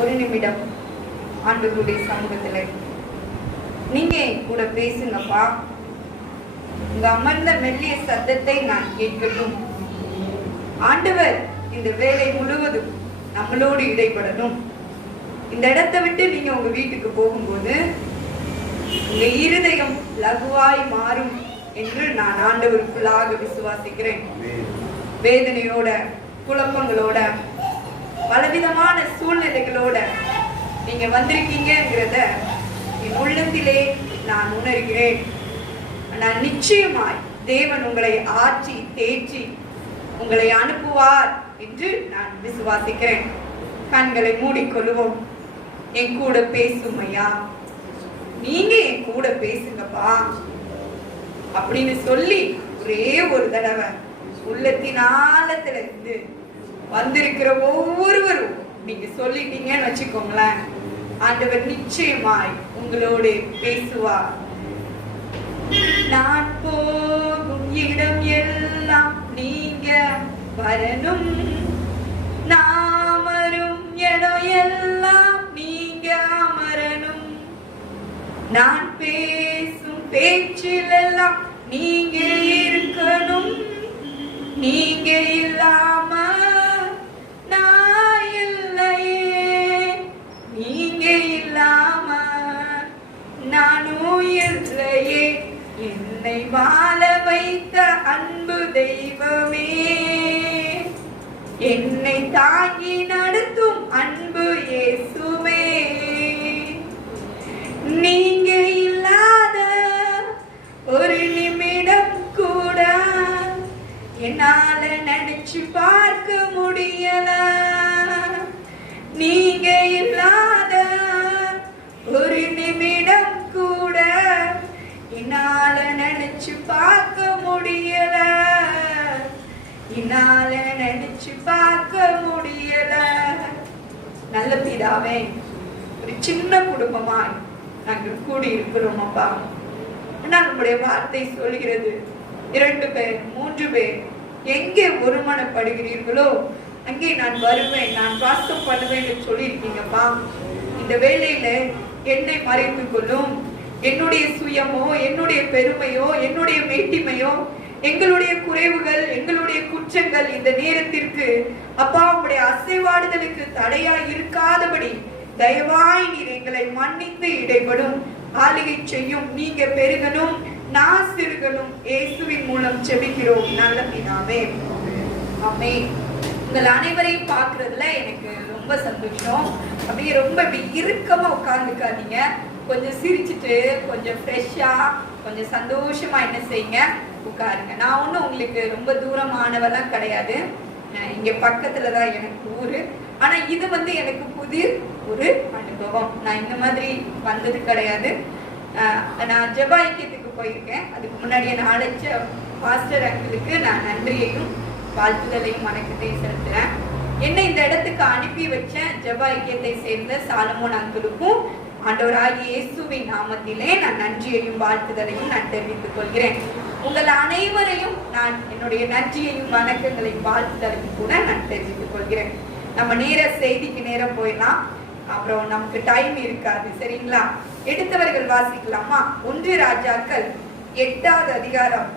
ஒரு நிமிடம் ஆண்டவருடைய சமூகத்துல நீங்க கூட பேசுங்கப்பா. உங்க அமர்ந்த மெல்லிய சத்தத்தை நான் கேட்கட்டும். ஆண்டவர் இந்த வேலை முழுவதும் நம்மளோடு இடைப்படணும். இந்த இடத்தை விட்டு நீங்க உங்க வீட்டுக்கு போகும்போது உங்க இருதயம் லகுவாய் மாறும் என்று நான் ஆண்டவருக்குள்ளாக விசுவாசிக்கிறேன். வேதனையோட, குழப்பங்களோட, பலவிதமான சூழ்நிலைகளோட நீங்க வந்திருக்கீங்கிறத என் உள்ளத்திலே நான் உணர்கிறேன். நான் நிச்சயமாய் தேவன் உங்களை ஆற்றி தேற்றி உங்களை அனுப்புவார் என்று நான் விசுவாசிக்கிறேன். கண்களை மூடிக்கொள்வோம். என் கூட பேசும் ஐயா, நீங்க என் கூட பேசுங்கப்பா அப்படின்னு சொல்லி ஒரே ஒரு தடவை உள்ளத்தின் ஆழத்துல இருந்து வந்திருக்கிற ஒவ்வொருவரும் நீங்க சொல்லிட்டீங்கன்னு வச்சுக்கோங்களேன், ஆண்டவர் நிச்சயமாய் உங்களோடு பேசுவார். நான் போகும் இடம் எல்லாம் நீங்க வரணும், நான் வரும் இடம் எல்லாம் நீங்க அமரணும், நான் பேசும் பேச்சில் எல்லாம் நீங்க இருக்கணும், நீங்க இல்லாம நான் இல்லையே, நீங்க இல்லாம நானும் இல்லையே, என்னை வாழ வைத்த அன்பு தெய்வமே, என்னை தாங்கி நடத்தும் அன்பு இயேசுவே, நீங்க இல்லாத ஒரு நிமிடம் கூட என்னால நினைச்சு பார்க்க முடியல, நீங்க இல்லாத ஒரு நிமிடம் கூட என்னால நினைச்சு பார்க்க முடியல, என்னால நினைச்சு பார்க்க முடியல. நல்ல பிதாவே, ஒரு சின்ன குடும்பமாய் நாங்கள் கூடி இருக்கிறோம் அப்பா. நம்முடைய வார்த்தை சொல்கிறது, 2 பேர் 3 பேர் எங்கே ஒருமனப்படுகிறீர்களோ அங்கே நான் வருவேன், நான் வாசம் பண்ணுவேன் சொல்லியிருக்கீங்கப்பா. இந்த வேளையில என்னை மறைத்துக் கொள்ளும். என்னுடைய சுயமோ, என்னுடைய பெருமையோ, என்னுடைய மேட்டிமையோ, எங்களுடைய குறைவுகள், எங்களுடைய குற்றங்கள் இந்த நேரத்திற்கு அப்பா உங்களுடைய அசைவாடுதலுக்கு தடையா இருக்காதபடி தயவாய் நீர் எங்களை மன்னித்து இடைப்படும் ஆளுகை செய்யும். நீங்க பெருகணும், நான் சிறுகணும். இயேசுவின் மூலம் ஜெபிக்கிறோம் நல்ல பிதாவே, ஆமென். உங்கள் அனைவரையும் பார்க்கறதுல எனக்கு ரொம்ப சந்தோஷம். அப்படியே ரொம்ப இப்படி இறுக்கமா உட்கார்ந்துக்காதீங்க. கொஞ்சம் சிரிச்சுட்டு, கொஞ்சம் ஃப்ரெஷ்ஷா, கொஞ்சம் சந்தோஷமா என்ன செய்யுங்க, உட்காருங்க. நான் ஒன்றும் உங்களுக்கு ரொம்ப தூரமானவெல்லாம் கிடையாது. இங்க பக்கத்துலதான் எனக்கு ஊரு. ஆனா இது எனக்கு புது ஒரு அனுபவம். நான் இந்த மாதிரி வந்தது கிடையாது. நான் ஜெப ஐக்கியத்துக்கு போயிருக்கேன். அதுக்கு முன்னாடி நான் அழைச்ச பாஸ்டர் அங்கிளுக்கு நான் நன்றியையும் வாழ்த்துதலையும் வணக்கத்தையும் செலுத்துறேன். என்னை இந்த இடத்துக்கு அனுப்பி வச்ச ஜெப ஐக்கியத்தை சேர்ந்த சாலமோன் அங்கிளுக்கும் ஆண்டவராகிய இயேசுவின் நாமத்திலே நான் நன்றியையும் வாழ்த்துதலையும் நான் தெரிவித்துக் கொள்கிறேன். உங்கள் அனைவரையும் நான் என்னுடைய நன்றியையும் வணக்கங்களையும் வாழ்த்துதலையும் கூட நான் தெரிவித்துக் கொள்கிறேன். நம்ம நேர செய்திக்கு நேரம் போயிடலாம், அப்புறம் நமக்கு டைம் இருக்காது, சரிங்களா? எடுத்தவர்கள் வாசிக்கலாமா? 1 ராஜாக்கள் 8வது அதிகாரம்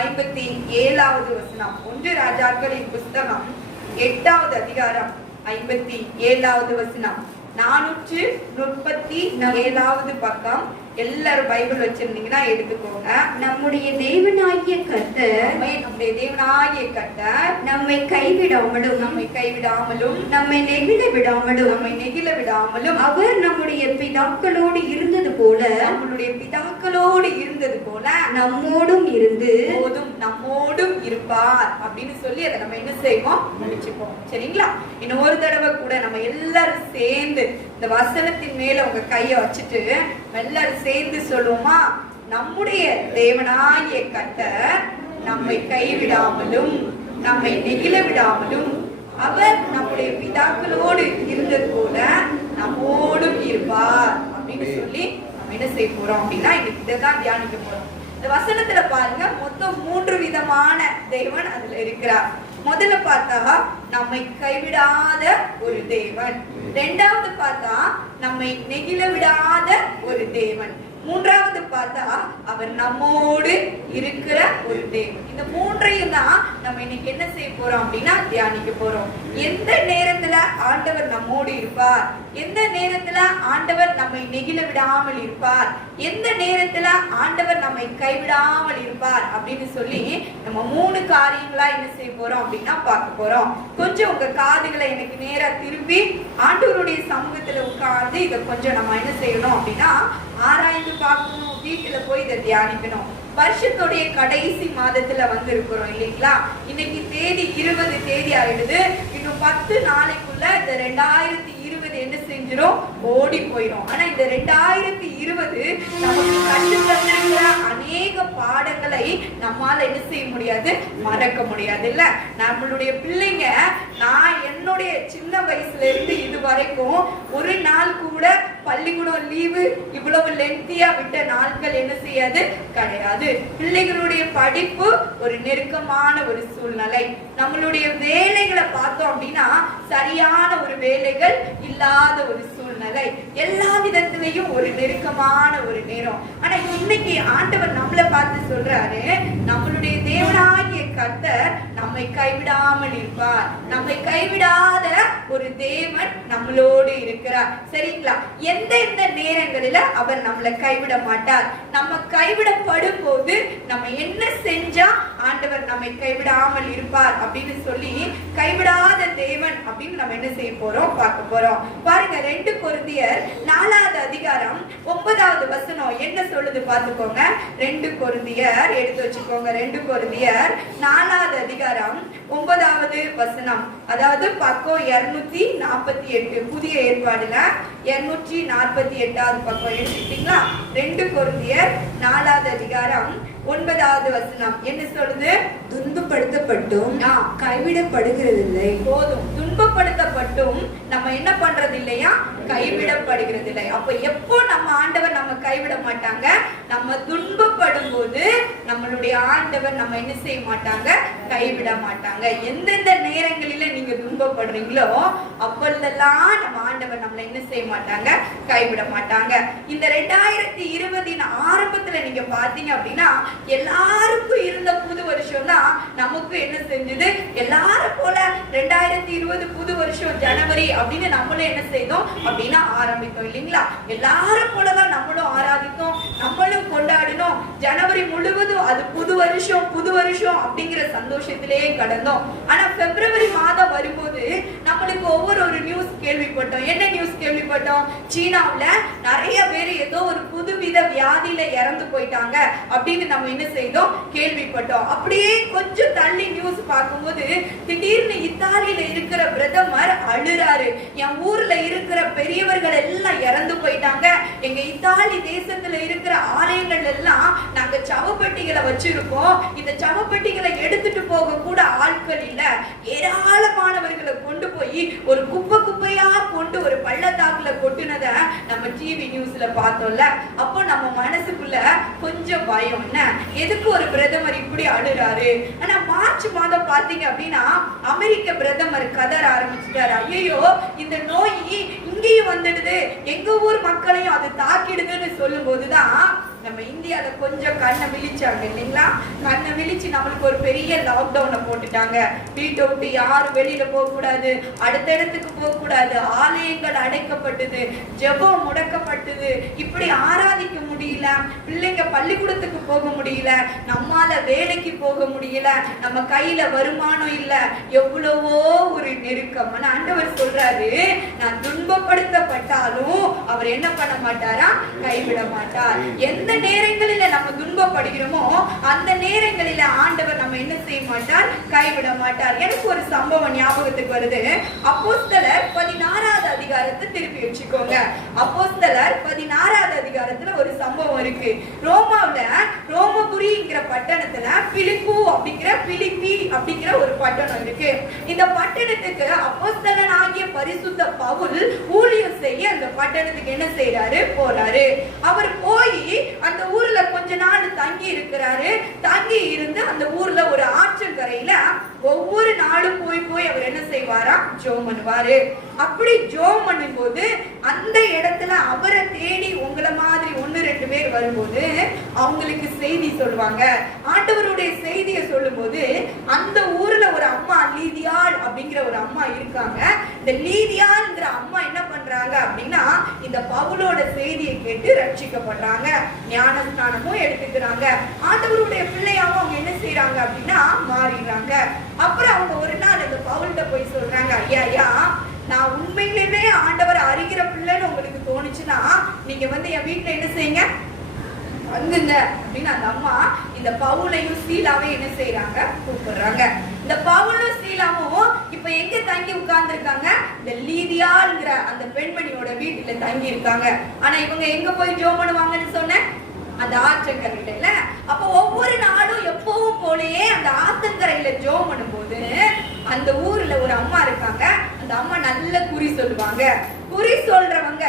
57வது வசனம். 1 ராஜாக்களின் புஸ்தகம் 8வது அதிகாரம் 57வது வசனம். 437வது பக்கம். எல்லாரும் பைபிள் வச்சிருந்தீங்கன்னா எடுத்துக்கோங்க. நம்முடைய தேவனாகிய கர்த்தர், நம்முடைய தேவனாகிய கர்த்தர் நம்மை கைவிடாமலும் நம்மை நெகிழ விடாமலும் அவர் நம்முடைய பிதாக்களோடு இருந்தது போல நம்மோடும் இருந்து நம்மோடும் இருப்பார் அப்படின்னு சொல்லி அதை நம்ம என்ன செய்வோம், முடிச்சுப்போம். சரிங்களா? இன்னும் ஒரு தடவை கூட நம்ம எல்லாரும் சேர்ந்து இந்த வசனத்தின் மேல உங்க கைய வச்சுட்டு எல்லாரும் சேர்ந்து சொல்லுவோமா? நம்முடைய தேவனாகிய கர்த்தர் நம்மை கைவிடாமலும் நம்மை நெகிழ விடாமலும் அவர் நம்முடைய பிதாக்களோடு இருந்தது போல நம்மோடும் இருப்பார் அப்படின்னு சொல்லி நம்ம என்ன செய்ய போறோம் அப்படின்னா இன்னைக்கு இதைதான் தியானிக்க போறோம். இந்த வசனத்துல பாருங்க, மொத்தம் 3 விதமான தேவன் அதுல இருக்கிறார். முதல்ல பார்த்தா நம்மை கைவிடாத ஒரு தேவன், இரண்டாவது பார்த்தா நம்மை நெகிழ விடாத ஒரு தேவன், மூன்றாவது பார்த்தா அவர் நம்மோடு இருக்கிற ஒரு தேவன். இந்த மூன்றையும் தான் நம்ம இன்னைக்கு என்ன செய்ய போறோம் அப்படின்னா தியானிக்க போறோம். எந்த நேரத்துல ஆண்டவர் நம்மோடு இருப்பார், எந்த நேரத்துல ஆண்டவர் நம்மை நெகிழ விடாமல் இருப்பார், எந்த நேரத்துல ஆண்டவர் நம்மை கைவிடாமல் இருப்பார் அப்படின்னு சொல்லி நம்ம மூணு காரியங்களா என்ன செய்ய போறோம் அப்படின்னா பார்க்க போறோம். கொஞ்சம் உங்க காதுகளை எனக்கு நேரா திருப்பி ஆண்டவருடைய சமூகத்துல உட்கார்ந்து இதை கொஞ்சம் நம்ம என்ன செய்யணும் அப்படின்னா ஆராய்ந்து பார்க்கணும். வீட்டுல போய் இதை தியானிக்கணும். வருஷத்துடைய கடைசி மாதத்துல வந்து இருக்கிறோம் இல்லைங்களா? இன்னைக்கு தேதி 20 தேதி ஆயிடுது. இன்னும் 10 நாளைக்குள்ள இந்த 2020 என்ன செஞ்சிடும், ஓடி போயிடும். ஆனா இந்த 2020 நமக்கு கற்று தந்திருக்கிற அநேக பாடங்களை நம்மால என்ன செய்ய முடியாது, மறக்க முடியாது இல்ல? நம்மளுடைய பிள்ளைங்க, நான் என்னுடைய சின்ன வயசுல இருந்து இது வரைக்கும் ஒரு நாள் கூட பள்ளிக்கூடம் லீவு இவ்வளவு லென்த்தியா விட்ட நாட்கள் என்ன செய்யாது, கிடையாது. பிள்ளைகளுடைய படிப்பு ஒரு நெருக்கமான ஒரு சூழ்நிலை. நம்மளுடைய வேலைகளை பார்த்தோம் அப்படின்னா சரியான ஒரு வேலைகள் இல்லாத ஒரு சூழ்நிலை. எல்லா விதத்திலையும் ஒரு நெருக்கமான ஒரு நேரம். ஆனா இன்னைக்கு ஆண்டவர் நம்மளை பார்த்து சொல்றாரு, நம்மளுடைய தேவனாகிய கர்த்தர் நம்மை கைவிடாமல் இருப்பார். நம்மை கைவிடாத ஒரு தேவன் நம்மளோடு இருக்கிறார். சரிங்களா? எந்தெந்த நேரங்களில அவர் நம்மளை கைவிட மாட்டார். நம்ம கைவிடப்படும் போது நம்ம என்ன செஞ்சா ஆண்டவர் நம்மை கைவிடாமல் இருப்பார் அப்படின்னு சொல்லி கைவிடாத தேவன் அப்படின்னு நம்ம என்ன செய்ய போறோம், பார்க்க போறோம். பாருங்க, 2 கொரிந்தியர் 4வது அதிகாரம் 9வது வசனம் என்ன சொல்லுது பார்த்துக்கோங்க. 2 கொரிந்தியர் எடுத்து வச்சுக்கோங்க. 2 கொரிந்தியர் 4வது அதிகாரம் 9வது வசனம், அதாவது பக்கம் 248 புதிய ஏற்பாடுல 248வது பக்கம் எடுத்துக்கிட்டீங்களா? 2 கொரிந்தியர் 4வது அதிகாரம் 9வது வசனம் என்ன சொல்லுது? துன்பப்படுத்தப்பட்டும் கைவிடப்படுகிறதில்லை. போதும், துன்பப்படுத்தப்பட்டும் நம்ம என்ன பண்றது இல்லையா, கைவிடப்படுகிறது இல்லை. அப்ப எப்போ நம்ம ஆண்டவர் நம்ம கைவிட மாட்டாங்க, நம்ம துன்பப்படும் போது நம்மளுடைய ஆண்டவர் நம்ம என்ன செய்ய மாட்டாங்க, கைவிட மாட்டாங்க. எந்தெந்த நேரங்களில நீங்க துன்பப்படுறீங்களோ அப்பொழுதெல்லாம் நம்ம ஆண்டவர் நம்மளை என்ன செய்ய மாட்டாங்க, கைவிட மாட்டாங்க. இந்த 2020 ஆரம்பத்துல நீங்க பாத்தீங்க அப்படின்னா எல்லாருக்கும் இருந்த புது வருஷம் தான் நமக்கு என்ன செஞ்சது, எல்லாரும் போல 2020 புது வருஷம் ஜனவரி அப்படின்னு நம்மளும் என்ன செய்தோம் அப்படின்னா ஆரம்பித்தோம் இல்லைங்களா? எல்லாரும் போலதான் நம்மளும் ஆராதித்தோம், நம்மளும் கொண்டாடினோம். ஜனவரி முழுவதும் அது புது வருஷம் புது வருஷம் அப்படிங்கிற சந்தோஷத்திலேயே கடந்தோம். ஆனா பிப்ரவரி மாதம் வரும்போது நம்மளுக்கு ஒவ்வொரு நியூஸ் கேள்விப்பட்டோம். என்ன நியூஸ் கேள்விப்பட்டோம்? சீனாவுல நிறைய பேர் ஏதோ ஒரு புதுவித வியாதியில இறந்து போயிட்டாங்க அப்படின்னு நம்ம என்ன செய்தோம், கேள்விப்பட்டோம். அப்படியே கொஞ்சம் தள்ளி நியூஸ் பார்க்கும்போது திடீர்னு இத்தாலியில இருக்கிற பிரதமர் அழுறாரு, என் ஊர்ல இருக்கிற பெரியவர்கள் எல்லாம் இறந்து போயிட்டாங்க, எங்க இத்தாலி தேசத்துல இருக்கிற ஆலயங்கள் எல்லாம் நாங்க சவப்பெட்டிகளை வச்சிருக்கோம், இந்த சவப்பெட்டிகளை எடுத்துட்டு போக கூட ஆட்கள் இல்ல, ஏராளமானவர்களை கொண்டு போய் ஒரு குப்பையா கொண்டு ஒரு பள்ளத்தாக்குல கொட்டுனத நம்ம டிவி நியூஸ்ல பார்த்தோம்ல. அப்போ நம்ம மனசுக்குள்ள கொஞ்சம் பயம், என்ன எதுக்கு ஒரு பிரதமர் இப்படி அழுறாரு? ஆனா மார்ச் மாதம் பாத்தீங்க அப்படின்னா அமெரிக்க பிரதமர் கதற ஆரம்பிச்சுட்டாரு, ஐயோ இந்த நோய் இங்கேயும் வந்துடுது, எங்க ஊர் மக்களையும் அது தாக்கிடுதுன்னு சொல்லும் போதுதான் நம்ம இந்தியால கொஞ்சம் கண்ணை விழிச்சாங்க இல்லைங்களா? கண்ணை விழிச்சு நம்மளுக்கு ஒரு பெரிய லாக்டவுனை போட்டுட்டாங்க. வீட்டை விட்டு யாரும் வெளியில போக கூடாது, அடுத்த இடத்துக்கு போக கூடாது, ஆலயங்கள் அடைக்கப்பட்டது, ஜெபம் முடக்கப்பட்டது, இப்படி ஆராதிக்க முடியல, பிள்ளைங்க பள்ளிக்கூடத்துக்கு போக முடியல, நம்மால வேலைக்கு போக முடியல, நம்ம கையில வருமானம் இல்ல, எவ்வளவோ ஒரு நெருக்கம். ஆனா ஆண்டவர் சொல்றாரு, நான் துன்பப்படுத்தப்பட்டாலும் அவர் என்ன பண்ண மாட்டாரா, கைவிட மாட்டார். எந்த நேரங்களில நம்ம துன்பப்படுகிறோமோ அந்த நேரங்களில ஆண்டவர் நம்ம என்ன செய்ய மாட்டார், கைவிட மாட்டார். எனக்கு ஒரு சம்பவம் ஞாபகத்துக்கு வருது. அப்போஸ்தலர் 16வது அதிகாரத்தை திருப்பி வச்சுக்கோங்க. அப்போஸ்தலர் 16வது அதிகாரத்துல ஒரு சம்பவம் இருக்கு. ரோமாவுல ரோமபுரிங்கிற பட்டணத்துல பிலிப்பு அப்படிங்கிற ஒரு பட்டணம் இருக்கு. இந்த பட்டணத்துக்கு அப்போஸ்தலனாகிய பரிசுத்த பவுல் ஊழியம் செய்ய அந்த பட்டணத்துக்கு என்ன செய்யறாரு, போறாரு. அவர் போய் அந்த ஊர்ல கொஞ்ச நாள் தங்கி இருக்கிறாரு. தங்கி இருந்து அந்த ஊர்ல ஒரு ஆற்றங்கரையில ஒவ்வொரு நாளும் போய் போய் அவர் என்ன செய்வாரா, ஜெபம் பண்ணுவாரு. அப்படி ஜெபம் பண்ணும்போது அந்த இடத்துல அவரை தேடி உங்களை மாதிரி 1-2 பேர் வரும்போது அவங்களுக்கு செய்தி சொல்லுவாங்க. ஆண்டவருடைய செய்தியை சொல்லும்போது அந்த ஊர்ல ஒரு அம்மா லீதியாள் அப்படிங்கிற ஒரு அம்மா இருக்காங்க. இந்த லீதியாள்ங்கிற அம்மா என்ன பண்றாங்க அப்படின்னா இந்த பவுலோட செய்தியை கேட்டு ரட்சிக்கப்படுறாங்க, ஞானஸ்நானமும் எடுத்துக்கிறாங்க, ஆண்டவருடைய பிள்ளையாவும் அவங்க என்ன செய்யறாங்க அப்படின்னா மாறிடுறாங்க. அப்புறம் அவங்க ஒரு நாள் இந்த பவுல்கிட்ட போய் சொல்றாங்க, ஐயா ஐயா, நான் உண்மையிலுமே ஆண்டவர் அறிகிற பிள்ளைன்னு உங்களுக்கு தோணுச்சுன்னா நீங்க என் வீட்டுல என்ன செய்யுங்க, வந்துங்க அப்படின்னு அந்த அம்மா இந்த பவுலையும் சீலாவையும் என்ன செய்யறாங்க, கூப்பிடுறாங்க. இந்த பவுலும் சீலாவும் இப்ப எங்க தங்கி உட்கார்ந்து இருக்காங்க, இந்த லீதியாள்ங்கிற அந்த பெண்மணியோட வீட்டுல தங்கி இருக்காங்க. ஆனா இவங்க எங்க போய் ஜெபம் பண்ணுவாங்கன்னு சொன்னேன், அந்த ஆற்றங்கரையில. அப்ப ஒவ்வொரு நாளும் எப்பவும் போலயே அந்த ஆத்தங்கரையில ஜெபம் பண்ணும்போது அந்த ஊர்ல ஒரு அம்மா இருக்காங்க. அந்த அம்மா நல்ல குறி சொல்லுவாங்க. குறி சொல்றவங்க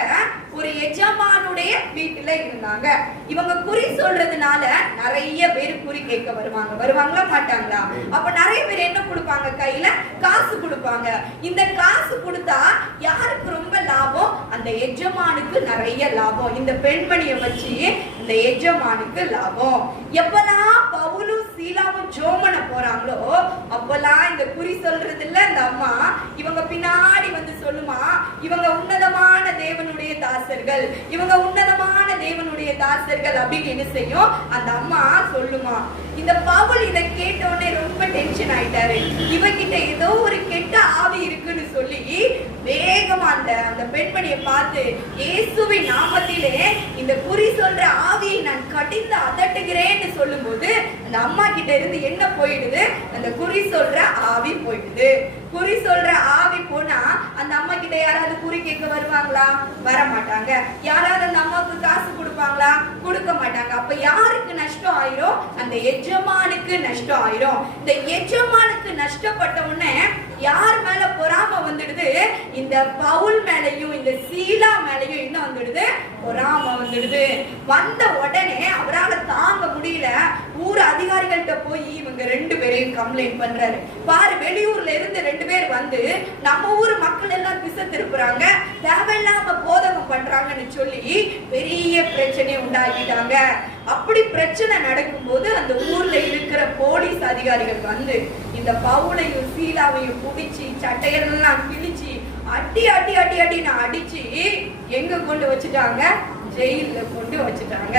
ஒரு எஜமானுடைய வீட்டுல இருந்தாங்க. இவங்க குறி சொல்றதுனால நிறைய பேர் குறி கேட்க வருவாங்களா மாட்டாங்களா? அப்ப நிறைய பேர் என்ன கொடுப்பாங்க, கையில காசு கொடுப்பாங்க. இந்த காசு கொடுத்தா யாருக்கு ரொம்ப லாபம், அந்த எஜமானுக்கு நிறைய லாபம். இந்த பெண்மணியை வச்சு இந்த எஜமானுக்கு லாபம். எப்பெல்லாம் பவுலும் சீலாவும் ஜோமன போறாங்களோ அப்பெல்லாம் இந்த குறி சொல்றது இல்ல அந்த அம்மா, இவங்க பின்னாடி சொல்லுமா, இவங்க உன்னதமான தேவனுடைய தாசர்கள், இவங்க உன்னதமான தேவனுடைய தாசர்கள் அப்படின்னு என்ன செய்யும் அந்த அம்மா சொல்லுமா. இந்த பவுல் இதை கேட்ட உடனே ரொம்ப டென்ஷன் ஆயிட்டாரு. இவகிட்ட ஏதோ ஒரு கெட்ட ஆவி இருக்குன்னு சொல்லி வேகமா அந்த பெண்மணியை பார்த்து, இயேசுவின் நாமத்திலே இந்த குறி சொல்ற ஆவியை நான் கடிந்து அதட்டுகிறேன்னு சொல்லும்போது அந்த அம்மா கிட்ட இருந்து என்ன போயிடுது, அந்த குறி சொல்ற ஆவி போயிடுது. குறி சொல்ற ஆவி போனா அந்த அம்மா கிட்ட யாராவது குறி கேட்க வருவாங்களா? வர மாட்டாங்க. யாராவது அந்த அம்மாவுக்கு காசு கொடுப்பாங்களா? கொடுக்க மாட்டாங்க. அப்ப யாருக்கு நஷ்டம் ஆயிரும், அந்த எஜமானுக்கு நஷ்டம் ஆயிரும். இந்த எஜமானுக்கு நஷ்டப்பட்ட உடனே யார் மேல பொறாம வந்துடுது, இந்த பவுல் மேலையும் இந்த சீலா மேலையும் என்ன வந்துடுது, பொறாம வந்துடுது. வந்த உடனே அவரால் தாங்க முடியல, ஊர் அதிகாரிகள்கிட்ட போய் இவங்க 2 பேரையும் கம்ப்ளைண்ட் பண்றாரு. பாரு, வெளியூர்ல இருந்து 2 பேர் வந்து நம்ம ஊர் மக்கள் எல்லாம் திசை திருப்புறாங்க, தேவையில்லாம போதகம் பண்றாங்கன்னு சொல்லி பெரிய பிரச்சனையை உண்டாக்கிட்டாங்க. அப்படி பிரச்சனை நடக்கும்போது அந்த ஊர்ல இருக்கிற போலீஸ் அதிகாரிகள் வந்து இந்த பவுலையும் சீலாவையும் பிடிச்சி சட்டையெல்லாம் கிழிச்சு அடி அடி அடி அடின்னு அடிச்சு எங்க கொண்டு வச்சுட்டாங்க, ஜெயில கொண்டு வச்சுட்டாங்க.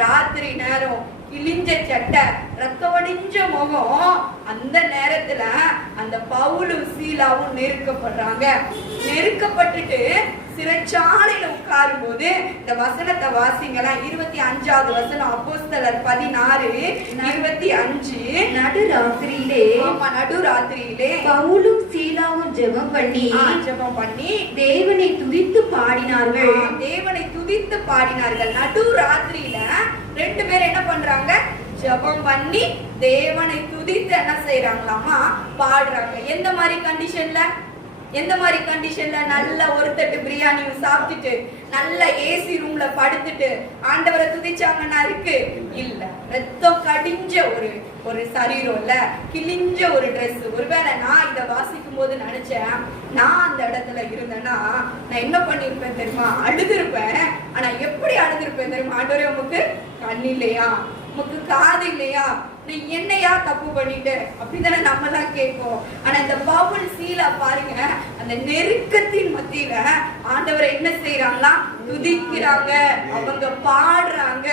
ராத்திரி நேரம், கிழிஞ்ச சட்டை, ரத்த வடிஞ்ச முகம். அந்த நேரத்துல அந்த பவுலும் சீலாவும் நெருக்கப்படுறாங்க. நெருக்கப்பட்டுட்டு சிறைச்சாலையில உட்காரும் போது இந்த வசனத்தை வாசிங்களா, 25வது வசனம், அப்போஸ்தலர் 16:25. நடுராத்திரியிலே, நடுராத்திரியிலே பவுலும் சீலாவும் ஜெபம் பண்ணி தேவனை துதித்து பாடினார்கள். தேவனை துதித்து பாடினார்கள். நடுராத்திரியில 2 பேர் என்ன பண்றாங்க, ஜெபம் பண்ணி தேவனை துதித்து என்ன செய்யறாங்களாமா, பாடுறாங்க. எந்த மாதிரி கண்டிஷன்ல நல்ல ஒரு தட்டு பிரியாணியும் சாப்பிட்டுட்டு நல்ல ஏசி ரூம்ல படுத்துட்டு ஆண்டவரை துதிச்சாங்கன்னா இருக்கு இல்ல, ரத்தம் கடிஞ்ச ஒரு சரீரம் இல்ல, கிழிஞ்ச ஒரு ட்ரெஸ். ஒருவேளை நான் இதை வாசிக்கும் போது நினைச்சேன், நான் அந்த இடத்துல இருந்தேன்னா நான் என்ன பண்ணிருப்பேன் தெரியுமா, அழுதுருப்பேன். ஆனா எப்படி அழுதுருப்பேன் தெரியுமா, ஆண்டவரே உமக்கு கண் இல்லையா, உமக்கு காது இல்லையா, நீ என்னையா தப்பு பண்ணிட்டு அப்படிதானே நம்ம எல்லாம் கேட்போம். ஆனா இந்த பவுல் சீலா பாருங்க, அந்த நெருக்கத்தின் மத்தியில ஆண்டவரை என்ன செய்யறாங்களா, துதிக்கிறாங்க, அவங்க பாடுறாங்க.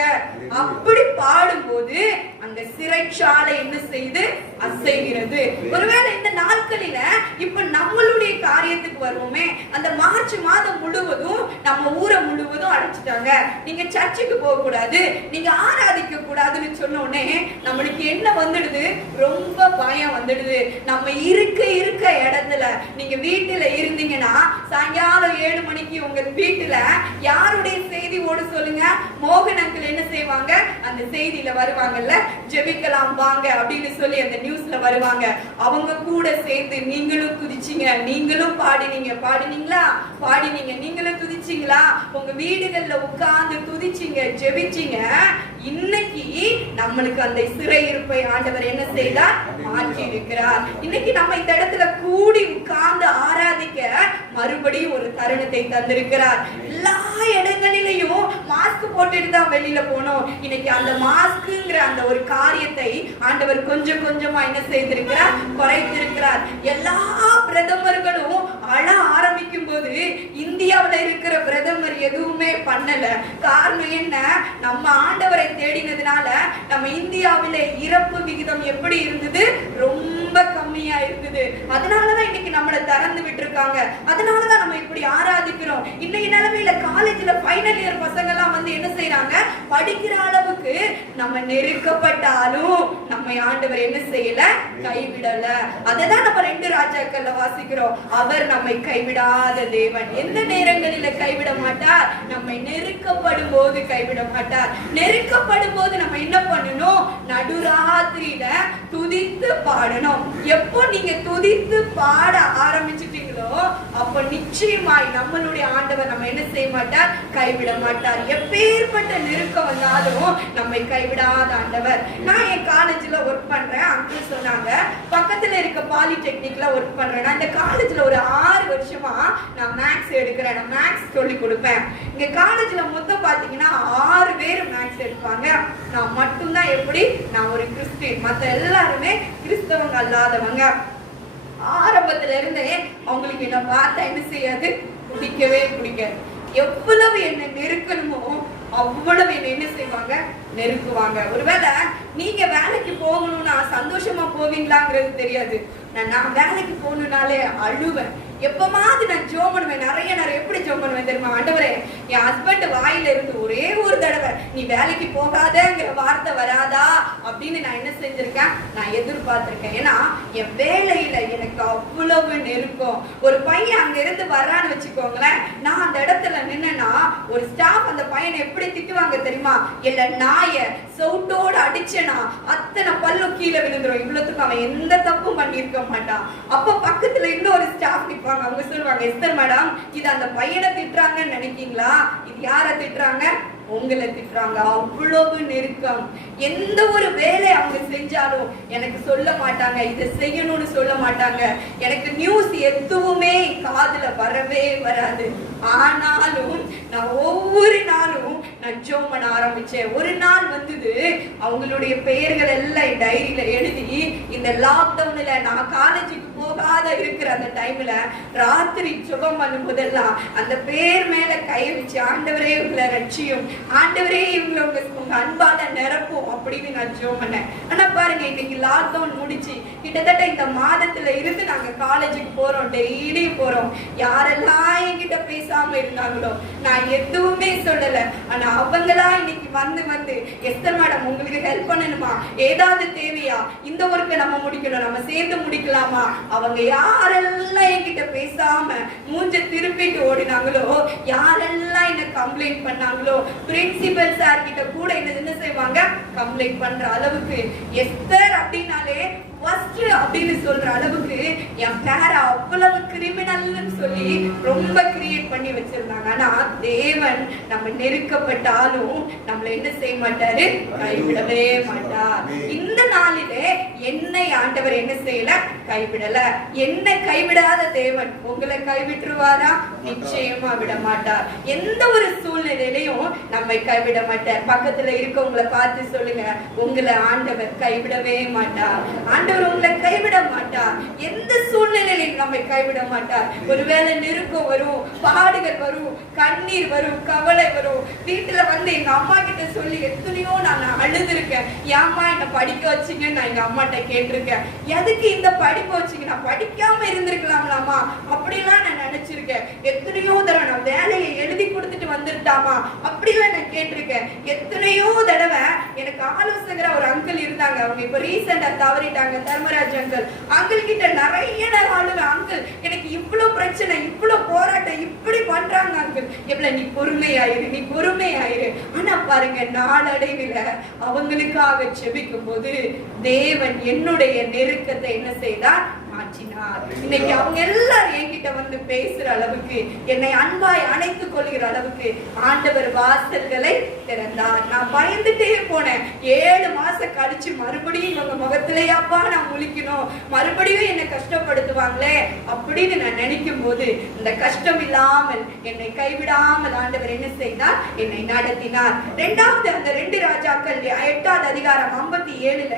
அப்படி பாடும்போது அந்த சிறைச்சாலை என்ன செய்து அசைகிறது. ஒருவேளை இந்த நாட்களில இப்ப நம்மளுடைய காரியத்துக்கு வருவோமே, அந்த மார்ச் மாதம் முழுவதும் நம்ம ஊரை முழுவதும் அடைச்சிட்டாங்க, நீங்க சர்ச்சுக்கு போக கூடாது, நீங்க ஆராதிக்க கூடாதுன்னு சொன்ன உடனே நம்மளுக்கு என்ன வந்துடுது, ரொம்ப பயம் வந்துடுது. நம்ம இருக்க இடத்துல, நீங்க வீட்டுல இருந்தீங்கன்னா சாயங்காலம் 7 மணிக்கு உங்க வீட்டுல யாருடைய செய்தி ஓடு சொல்லுங்க, மோகன் அங்கிள் என்ன செய்வாங்க, அந்த செய்தியில வருவாங்கல்ல, ஜெபிக்கலாம் வாங்க அப்படின்னு சொல்லி அந்த நியூஸ்ல வருவாங்க. அவங்க கூட சேர்ந்து நீங்களும் துதிச்சீங்க, நீங்களும் பாடினீங்களா, நீங்களும் துதிச்சீங்களா, உங்க வீடுகள்ல உட்கார்ந்து துதிச்சீங்க, ஜெபிச்சீங்க. இன்னைக்கு நம்மளுக்கு அந்த சிறை இருப்பை ஆண்டவர் என்ன செய்தார், மாற்றி இருக்கிறார். இன்னைக்கு நம்ம இந்த இடத்துல கூடி உட்கார்ந்து ஆராதிக்க மறுபடியும் ஒரு தருணத்தை தந்திருக்கிறார். எல்லா இடங்களிலையும் மாஸ்க் போட்டுட்டு தான் வெளியில போனோம். இன்னைக்கு அந்த மாஸ்க்ங்கிற அந்த ஒரு காரியத்தை ஆண்டவர் கொஞ்சம் கொஞ்சமா என்ன செய்திருக்கிறார், குறைத்திருக்கிறார். எல்லா பிரதமர்களும் அழ ஆரம்பிக்கும் போது இந்தியாவில இருக்கிற பிரதமர் எதுவுமே பண்ணல. காரணம் என்ன? நம்ம ஆண்டவரை தேடினதுனால நம்ம இந்தியாவிலே இறப்பு விகிதம் எப்படி இருந்தது? ரொம்ப கம்மியா இருந்தது. அதனாலதான் இன்னைக்கு நம்மளை திறந்து விட்டுருக்காங்க. அதனாலதான் நம்ம இப்படி ஆராதிக்கிறோம். இன்னைக்கு நிலைமையில காலேஜ்ல ஃபைனல் இயர் பசங்க எல்லாம் வந்து என்ன செய்யறாங்க, படிக்கிற அளவுக்கு நம்ம நெருக்கப்பட்டாலும் நம்மை ஆண்டவர் என்ன செய்யல, கைவிடல. அததான் நம்ம 2 ராஜாக்கள்ல வாசிக்கிறோம். அவர் நம்மை கைவிடாத தேவன். எந்த நேரங்களில கைவிட மாட்டார்? நம்மை நெருக்கப்படும் போது கைவிட மாட்டார். நெருக்கப்படும் போது நம்ம என்ன பண்ணணும்? நடுராத்திரியில துதித்து பாடணும். எப்போ நீங்க துதித்து பாட ஆரம்பிச்சிட்டீங்களோ அப்போ நிச்சயமாய் நம்மளுடைய ஆண்டவர் நம்ம என்ன செய்ய மாட்டார், கைவிட மாட்டார். எப்பேற்பட்ட நெருக்கம் வந்தாலும் நம்மை கைவிடாத ஆண்டவர். நான் என் காலேஜ்ல ஒர்க் பண்றேன். அங்கிள் சொன்னாங்க, பக்கத்துல இருக்க பாலிடெக்னிக்ல ஒர்க் பண்றேன். நான் இந்த காலேஜ்ல ஒரு 6 வருஷமா நான் மேக்ஸ் எடுக்கிறேன். நான் மேக்ஸ் சொல்லி கொடுப்பேன். இங்க காலேஜ்ல மொத்தம் பாத்தீங்கன்னா 6 பேர் மேக்ஸ் எடுப்பாங்க. நான் மட்டும்தான் எப்படி, நான் ஒரு கிறிஸ்டியன். மத்த எல்லாருமே கிறிஸ்தவங்க அல்லாதவங்க. ஆரம்பத்துல இருந்தே அவங்களுக்கு என்ன பார்த்தா என்ன செய்யாது, பிடிக்கவே பிடிக்காது. எவ்வளவு என்ன நெருக்கணுமோ அவ்வளவு என்ன செய்வாங்க, நெருக்குவாங்க. ஒருவேளை நீங்க வேலைக்கு போகணும்னா சந்தோஷமா போவீங்களாங்கிறது தெரியாது. நான் வேலைக்கு போகணும்னாலே அழுவேன். எப்பமாவது நான் ஜோம் பண்ணுவேன். நிறைய எப்படி ஜோம் பண்ணுவேன் தெரியுமா? ஆண்டவரே, என் ஹஸ்பண்ட் வாயில இருந்து ஒரே ஒரு தடவை நீ வேலைக்கு போகாதங்கிற வார்த்தை வராதா அப்படின்னு நான் என்ன செஞ்சிருக்கேன், நான் எதிர்பார்த்திருக்கேன். ஏன்னா என் வேலையில எனக்கு அவ்வளவு நெருக்கம். ஒரு பையன் அங்க இருந்து வர்றான்னு வச்சுக்கோங்களேன், நான் அந்த இடத்துல நின்னா ஒரு ஸ்டாஃப் அந்த பையனை எப்படி திட்டுவாங்க தெரியுமா? இல்ல நாய சவுட்டோட அடிச்சனா அத்தனை பல்லும் கீழே விழுந்துரும். இவ்வளவுக்கு அவன் எந்த தப்பும் பண்ணிருக்க மாட்டான். அப்ப பக்கத்துல இன்னொரு ஸ்டாஃப் நிப்பாங்க. அவங்க சொல்லுவாங்க, எஸ்தர் மேடம், இது அந்த பையனை திட்டுறாங்கன்னு நினைக்கீங்களா? இது யார திட்டுறாங்க? உங்களை திட்டுறாங்க. அவ்வளவு நெருக்கம். எந்த ஒரு வேலை அவங்க செஞ்சாலும் எனக்கு சொல்ல மாட்டாங்க, இதை செய்யணும்னு சொல்ல மாட்டாங்க. எனக்கு நியூஸ் எதுவுமே காதுல வரவே வராது. ஆனாலும் நான் ஒவ்வொரு நாளும் நான் ஜெபம் பண்ண ஆரம்பிச்சேன். ஒரு நாள் வந்தது, அவங்களுடைய பெயர்கள் எல்லாம் டைரியில எழுதி, இந்த லாக்டவுன்ல நான் காலேஜுக்கு போகாத இருக்கிற அந்த டைம்ல ராத்திரி ஜெபம் பண்ணும் போதெல்லாம் அந்த பேர் மேல கை வச்சு, ஆண்டவரே உங்களை ரட்சியும், ஆண்டவரே இவங்களை உங்க அன்பால நிரப்பும் அப்படின்னு நான் ஜெபம் பண்ணேன். ஆனா பாருங்க, இன்னைக்கு லாக்டவுன் முடிச்சு கிட்டத்தட்ட இந்த மாதத்துல இருந்து நாங்க காலேஜுக்கு போறோம், டெய்லியும் போறோம். யாரெல்லாம் என்கிட்ட பேசாம இருந்தாங்களோ நான் எதுவுமே சொல்லல. ஆனா அவங்களா இன்னைக்கு வந்து எஸ்தர் மேடம் உங்களுக்கு ஹெல்ப் பண்ணணுமா, ஏதாவது தேவையா, இந்த ஒர்க்கை நம்ம முடிக்கணும், நம்ம சேர்ந்து முடிக்கலாமா? அவங்க யாரெல்லாம் என்கிட்ட பேசாம மூஞ்ச திருப்பிட்டு ஓடினாங்களோ, யாரெல்லாம் என்ன கம்ப்ளைண்ட் பண்ணாங்களோ, பிரின்சிபல் சார் கிட்ட கூட என்ன செய்வாங்க, கம்ப்ளைண்ட் பண்ற அளவுக்கு எஸ்தர் அப்படின்னாலே ஃபர்ஸ்ட் அப்படின்னு சொல்ற அளவுக்கு என் பேர அவ்வளவு கிரிமினல்னு சொல்லி ரொம்ப கிரியேட் பண்ணி வச்சிருந்தாங்க. ஆனா தேவன் நம்ம நெருக்கப்பட்டாலும் நம்மள என்ன செய்ய மாட்டாரு, கைவிடவே மாட்டார். இந்த நாளிலே என்னை ஆண்டவர் என்ன செய்யல, கைவிடல. என்ன கைவிடாத தேவன் உங்களை கைவிட்டுருவாரா? நிச்சயமா விட மாட்டார். எந்த ஒரு சூழ்நிலையிலையும் நம்மை கைவிட மாட்டார். பக்கத்துல இருக்கவங்களை பார்த்து சொல்லுங்க, உங்களை ஆண்டவர் கைவிடவே மாட்டார். ஆண்டவர் உங்களை கைவிட மாட்டார். எந்த சூழ்நிலையிலும் நம்மை கைவிட மாட்டார். ஒருவேளை நெருக்கம் வரும், பாடுகள் வரும், கண்ணீர் வரும், கவலை வரும். வீட்டுல வந்து எங்க அம்மா கிட்ட சொல்லி எத்தனையோ நான் அழுதுருக்கேன். ஏம்மா என்ன படிக்க வச்சீங்கன்னு நான் எங்க அம்மாட்ட கேட்டிருக்கேன். எதுக்கு இந்த படிப்பு வச்சீங்க, நான் படிக்காம இருந்திருக்கலாம்லாமா அப்படிலாம் நான் நினைச்சிருக்கேன். எத்தனையோ தடவை நான் வேலையை எழுதி கொடுத்துட்டு வந்துட்டாமா அப்படிலாம் நான் கேட்டிருக்கேன். எத்தனையோ தடவை எனக்கு ஆலோசகரா ஒரு அங்கிள் இருந்தாங்க. அவங்க இப்ப ரீசெண்டா தவறிட்டாங்க, தர்மராஜ் அங்கிள். அங்கிள் கிட்ட நிறைய நேரம் ஆளுவேன், அங்கிள் எனக்கு இவ்வளவு பிரச்சனை, இவ்வளவு போராட்டம், இப்படி பண்றாங்க அங்கிள், எவ்வளவு நீ பொறுமையாயிரு, நீ பொறுமையாயிரு. ஆனா பாருங்க, நாளடைவில் அவங்களுக்காக செபிக்கும் போது தேவன் என்னுடைய நெருக்கத்தை என்ன செய்தார், மாற்றினார். நடத்தினார். இன்னைக்கு அவங்க எல்லாரும் என்கிட்ட வந்து பேசுற அளவுக்கு, என்னை அன்பாய் அணைத்துக் கொள்கிற அளவுக்கு ஆண்டவர் வாசல்களை திறந்தார். நான் பயந்துட்டே போனேன். 7 மாசம் கழிச்சு மறுபடியும் இவங்க முகத்திலேயாப்பா நான் முழிக்கணும், மறுபடியும் என்னை கஷ்டப்படுத்துவாங்களே அப்படின்னு நான் நினைக்கும் போது இந்த கஷ்டம் இல்லாமல் என்னை கைவிடாமல் ஆண்டவர் என்ன செய்தார்? என்னை நடத்தினார். இரண்டாவது அந்த 2 ராஜாக்கள் 8வது அதிகாரம் 57ல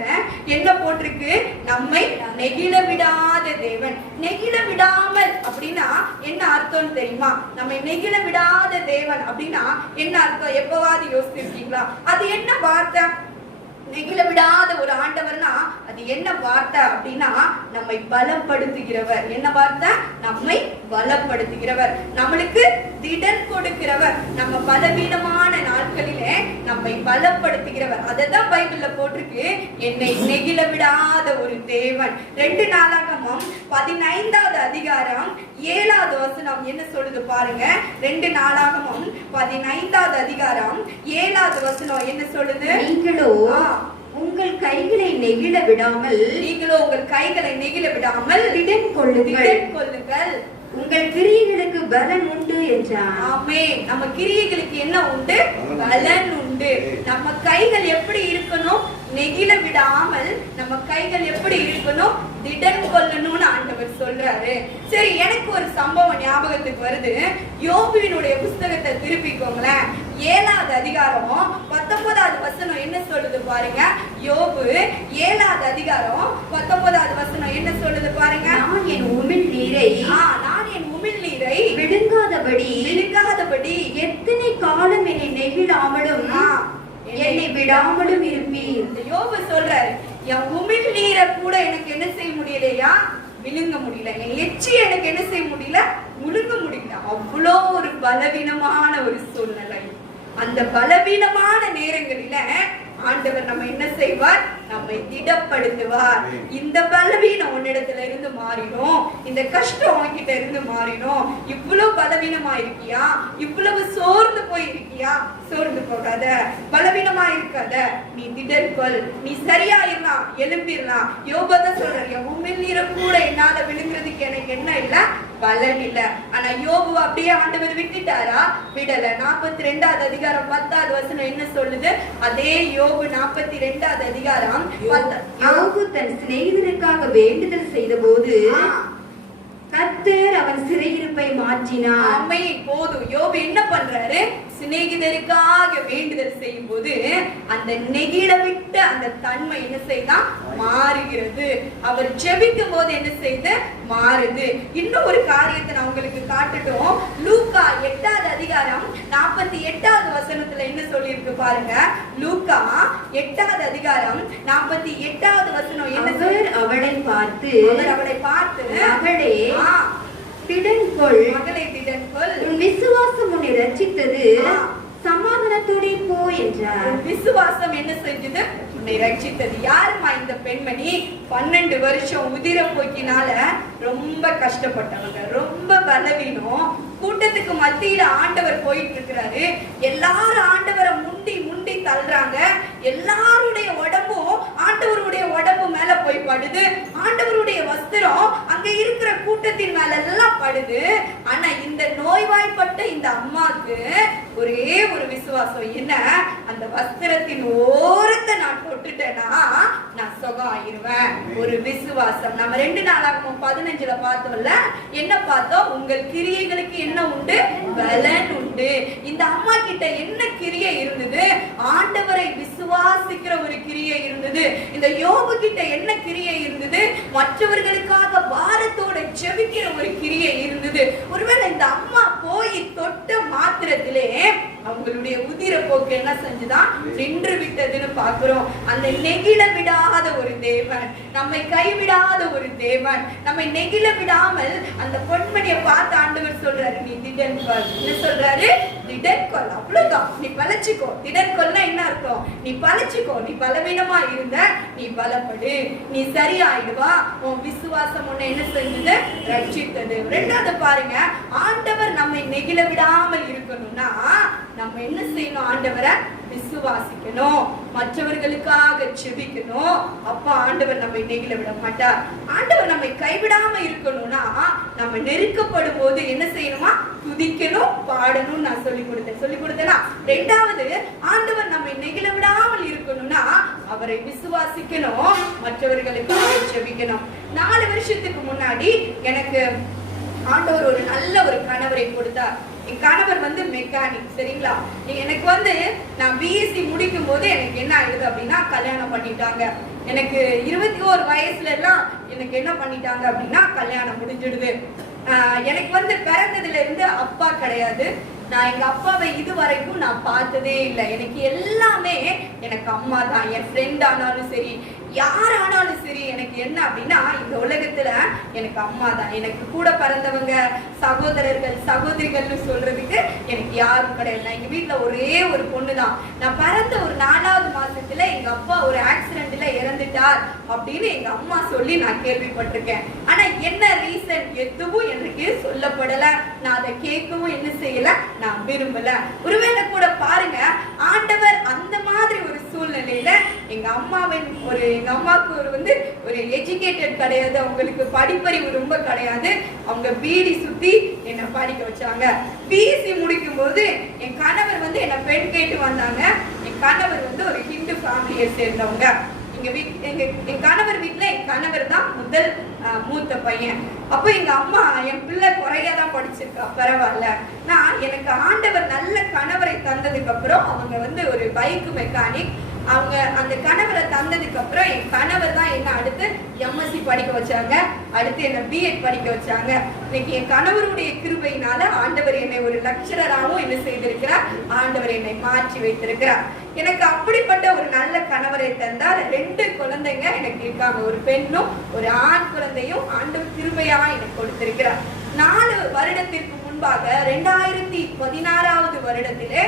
என்ன போட்டிருக்கு? நம்மை நெகிழ விடாத தேவன். நெகிழ விடாமல் அப்படின்னா என்ன அர்த்தம் தெரியுமா? நம்மை நெகிழ விடாத தேவன் அப்படின்னா என்ன அர்த்தம்? எப்பவாது யோசிச்சிருக்கீங்களா? அது என்ன வார்த்தை? நெகிழ விடாத ஒரு ஆண்டவர்னா அது என்ன வார்த்தை அப்படின்னா நம்மை பலப்படுத்துகிறவர். என்ன வார்த்தை? நம்மை பலப்படுத்துகிறவர், நம்மளுக்கு திடன் கொடுக்கிறவர், நம்ம பலவீனமான நாட்களிலே நம்மை பலப்படுத்துகிறவர். அததான் பைபிள்ல போட்டிருக்கு, என்னை நெகிழ விடாத ஒரு தேவன். 2 நாளாகமம் 15வது அதிகாரம் 7வது வசனம் என்ன சொல்லுது பாருங்க. 2 நாளாகமம் 15வது அதிகாரம் 7வது வசனம் என்ன சொல்லுது? நீங்களோ உங்கள் கைகளை நெகிழ விடாமல் திடன் கொள்ளுங்கள், உங்கள் கிரியைகளுக்கு பலன் உண்டு என்றார். ஆமென். நம்ம கிரியைகளுக்கு என்ன உண்டு? பலன் உண்டு. நம்ம கைகள் எப்படி இருக்கணும்? நெகிழ விடாமல் நம்ம கைகள் எப்படி இருக்கணும்? திடன் கொள்ளணும்னு ஆண்டவர் சொல்றாரு. சரி, எனக்கு ஒரு சம்பவம் ஞாபகத்துக்கு வருது. யோபுவினுடைய புஸ்தகத்தை திருப்பிக்கோங்களேன். 7வது அதிகாரம் 19வது வசனம் என்ன சொல்லுது பாருங்க. யோபு 7வது அதிகாரம் 19வது வசனம் என்ன சொல்லுது பாருங்க. நான் என் உமிழ் நீரை விழுங்காதபடி எத்தனை காலம் என்னை நெகிழாமலும் என்னை விடாமலும் இருப்பீர். யோபு சொல்றாரு, என் உமிழ் நீரை கூட எனக்கு என்ன செய்ய முடியலையா? விழுங்க முடியல. என் எச்சி எனக்கு என்ன செய்ய முடியல? முழுங்க முடியல. அவ்வளோ ஒரு பலவீனமான ஒரு சூழ்நிலை. அந்த பலவீனமான நேரங்களில ஆண்டவர் நம்ம என்ன செய்வார்? நம்மை திடப்படுத்துவார். இந்த பலவீனம் உன்னிடத்துல இருந்து மாறிடும், இந்த கஷ்டம் உன்கிட்ட இருந்து மாறிடும். இவ்வளவு பலவீனமா இருக்கியா? இவ்வளவு சோர்ந்து போயிருக்கியா? சோர்ந்து போகாத, பலவீனமா இருக்காத, நீ திடற்கொள், நீ சரியாயிரலாம், எழும்பிடலாம். யோபதான் சொல்ற, உமிழ் நீரை கூட என்னால விழுங்குறதுக்கு எனக்கு என்ன இல்ல? பலன் இல்ல. ஆனா யோபு அப்படியே ஆண்டவர் விட்டுட்டாரா? விடல. 42வது அதிகாரம் 10வது வசனம் என்ன சொல்லுது? அதே யோபு 42வது அதிகாரம் யோபு தன் சிநேகிதருக்காக வேண்டுதல் செய்த போது கர்த்தர் அவன் சிறையிருப்பை மாற்றினார். ஆமென். போதும். யோபு என்ன பண்றாரு? சிநேகிதருக்காக வேண்டுதல் செய்யும் போது அந்த நெகிழ விட்ட அந்த தன்மை என்ன செய்தான்? மாறுகிறது. அவர் ஜெபிக்கும் போது என்ன செய்து? மாறுது. இன்னும் ஒரு காரியத்தை நான் உங்களுக்கு காட்டட்டும். லூக்கா 8வது அதிகாரம் 48வது வசனத்துல என்ன சொல்லியிருக்கு பாருங்க. லூக்கா 8வது அதிகாரம் 48வது வசனம் என்ன? அவளை பார்த்து மகளே திடன் கொள், உன் விசுவாசம் உன்னை ரட்சித்தது, சமாதானத்தோட போ என்றார். விசுவாசம் என்ன செஞ்சது? உன்னை ரட்சித்தது. யாருமா இந்த பெண்மணி? 12 வருஷம் உதிர போக்கினால ரொம்ப கஷ்டப்பட்டவங்க, ரொம்ப பலவீனம். கூட்டத்துக்கு மத்தியில ஆண்டவர் போயிட்டு இருக்கிறாரு. எல்லாரும் ஆண்டவரை முண்டி முண்டி தள்ளுறாங்க. எல்லாருடைய உடம்பும் ஆண்டவருடைய உடம்பு மேல போய் படுது. ஆண்டவருடைய வஸ்திரம் அங்க இருக்கிற கூட்டத்தின் மேல எல்லாம் படுது. ஆனா இந்த நோய்வாய்ப்பட்ட இந்த அம்மாக்கு ஒரே ஒரு விசுவாசம். என்ன? அந்த வஸ்திரத்தின் ஓரத்தை நான் தொட்டுட்டேன்னா நான் சுகம் ஆயிருவேன். ஒரு விசுவாசம். நம்ம 2 நாளாகமம் 15ல பார்த்தோம்ல. என்ன பார்த்தோம்? உங்கள் கிரியைகளுக்கு என்ன உண்டு? பலன் உண்டு. இந்த அம்மா கிட்ட என்ன கிரியை இருந்தது? ஆண்டவரை விசுவாசிக்கிற ஒரு கிரியை இருந்தது. இந்த யோபு கிட்ட என்ன கிரியை இருந்தது? மற்றவர்களுக்காக பாரத்தோட ஜெபிக்கிற ஒரு கிரியை இருந்தது. ஒருவேளை இந்த அம்மா போய் தொட்ட மாத்திரத்திலே அவங்களுடைய உதிர போக்கு என்ன செஞ்சுதான்? நின்று விட்டதுன்னு பாக்குறோம். அந்த நெகிழ விடாத ஒரு தேவன், நம்மை கைவிடாத ஒரு தேவன், நம்மை நெகிழ விடாமல் அந்த பொன்மணியை பார்த்து ஆண்டவர் சொல்றாரு, நீ திடன் கொள். என்ன சொல்றாரு? திடன் கொள். அவ்வளவுதான். நீ பழச்சிக்கோ. திடன் கொள்னா என்ன அர்த்தம்? நீ பழச்சிக்கோ. நீ பலவீனமா இருந்த, நீ பலப்படு, நீ சரியாயிடுவா. உன் விசுவாசம் உன்னை என்ன செஞ்சது? ரட்சித்தது. 2வது பாருங்க, ஆண்டவர் நம்மை நெகிழ விடாமல் இருக்கணும்னா நம்ம என்ன செய்யணும்? ஆண்டவரை விசுவாசிக்கணும், மற்றவர்களுக்காக செபிக்கணும். அப்ப ஆண்டவர் நம்மை நெகிழ விட மாட்டார். ஆண்டவர் நம்மை கைவிடாம இருக்கணும்னா நம்ம நெருக்கப்படும் போது என்ன செய்யணுமா? துதிக்கணும், பாடணும். நான் சொல்லி கொடுத்தேனா? ரெண்டாவது, ஆண்டவர் நம்மை நெகிழ விடாமல் இருக்கணும்னா அவரை விசுவாசிக்கணும், மற்றவர்களுக்காக செபிக்கணும். 4 வருஷத்துக்கு முன்னாடி எனக்கு ஆண்டவர் ஒரு நல்ல ஒரு கணவரை கொடுத்தார். என் கணவர் வந்து மெக்கானிக். சரிங்களா? எனக்கு நான் பிஎஸ்சி முடிக்கும் போது எனக்கு என்ன ஆயிடுது அப்படின்னா கல்யாணம் பண்ணிட்டாங்க. எனக்கு 21 வயசுல எல்லாம் எனக்கு என்ன பண்ணிட்டாங்க அப்படின்னா கல்யாணம் முடிஞ்சிடுது. எனக்கு பிறந்ததுல இருந்து அப்பா கிடையாது. நான் எங்க அப்பாவை இதுவரைக்கும் நான் பார்த்ததே இல்லை. எனக்கு எல்லாமே எனக்கு அம்மா தான். என் ஃப்ரெண்ட் ஆனாலும் சரி, யார் ஆனாலும் சரி, எனக்கு என்ன அப்படின்னா இந்த உலகத்துல எனக்கு அம்மா தான். எனக்கு கூட பிறந்தவங்க, சகோதரர்கள், சகோதரிகள்னு சொல்றதுக்கு எனக்கு யாரும் கிடையாது. நான் எங்க வீட்டுல ஒரே ஒரு பொண்ணு தான். நான் பிறந்த ஒரு 4வது மாசத்துல எங்க அப்பா ஒரு ஆக்சிடென்ட்ல இறந்துட்டார் அப்படின்னு எங்க அம்மா சொல்லி நான் கேள்விப்பட்டிருக்கேன். ஆனா என்ன ரீசன் எதுவும் எனக்கு சொல்லப்படல. நான் அதை கேட்கவும் என்ன செய்யல, நான் விரும்பல. ஒருவேளை கூட பாருங்க, ஆண்டவர் அந்த மாதிரி ஒரு சூழ்நிலையில எங்க அம்மாவுக்கு ஒரு எஜுகேட்டட் கிடையாது. அவங்களுக்கு படிப்பறிவு ரொம்ப கிடையாது. அவங்க பீடி சுத்தி என்ன படிக்க வச்சாங்க. பிஎஸ்சி முடிக்கும் போது என் கணவர் என்ன பெண் கேட்டு வந்தாங்க. என் கணவர் ஒரு ஹிந்து ஃபேமிலியை சேர்ந்தவங்க. என் கணவர் வீட்டுல என் கணவர் தான் முதல் மூத்த பையன். அப்ப எங்க அம்மா என் பிள்ளை குறையாதான் படிச்சிருக்கா, பரவாயில்ல. நான் எனக்கு ஆண்டவர் நல்ல கணவரை தந்ததுக்கு அப்புறம் அவங்க ஒரு பைக் மெக்கானிக். அவங்க அந்த கணவரை தந்ததுக்கு அப்புறம் என் கணவர் தான் என்ன அடுத்து எம்எஸ்சி படிக்க வச்சாங்க. அடுத்து என்ன பிஎட் படிக்க வச்சாங்க. இன்னைக்கு என் கணவருடைய கிருபையினால ஆண்டவர் என்னை ஒரு லெக்சரராகவும் என்ன செய்திருக்கிறார், ஆண்டவர் என்னை மாற்றி வைத்திருக்கிறார். எனக்கு அப்படிப்பட்ட ஒரு நல்ல கணவரை தந்தால் 2 குழந்தைங்க எனக்கு இருக்காங்க. ஒரு பெண்ணும் ஒரு ஆண் குழந்தையும் ஆண்டவர் கிருபையா எனக்கு கொடுத்திருக்கிறார். 4 வருடத்திற்கு முன்பாக 2016வது வருடத்திலே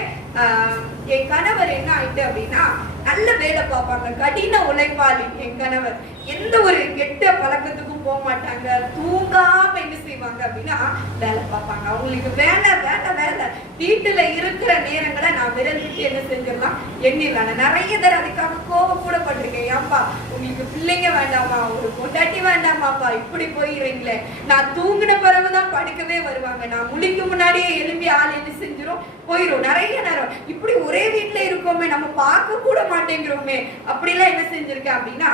என் கணவர் என்ன ஆயிட்டு அப்படின்னா நல்ல வேலை பார்ப்பாங்க, கடின உழைப்பாளி. என் கணவர் எந்த ஒரு கெட்ட பழக்கத்துக்கும் போக மாட்டாங்க. தூங்காம என்ன செய்வாங்க அப்படின்னா வேலை பார்ப்பாங்க. அவங்களுக்கு வேலை வேலை வேலை. வீட்டுல இருக்கிற நேரங்களை நான் விரல் விட்டு என்ன செஞ்சிடலாம் எண்ணிடலாம். நான் நிறைய தடவை அதுக்காக கோபம் கூட பட்டிருக்கேன். ஏன்பா உங்களுக்கு பிள்ளைங்க வேண்டாமா, ஒரு பொண்டாட்டி வேண்டாமாப்பா, இப்படி போயிடுறீங்களே. நான் தூங்கின பிறகுதான் படுக்கவே வருவாங்க. நான் முழிக்கு முன்னாடியே எழும்பி ஆள் என்ன செஞ்சிரும் போயிரும். நிறைய நேரம் இப்படி ஒரே வீட்டுல இருக்கோமே, நம்ம பார்க்க கூட மாட்டேங்கிறோமே, அப்படிலாம் என்ன செஞ்சிருக்கேன் அப்படின்னா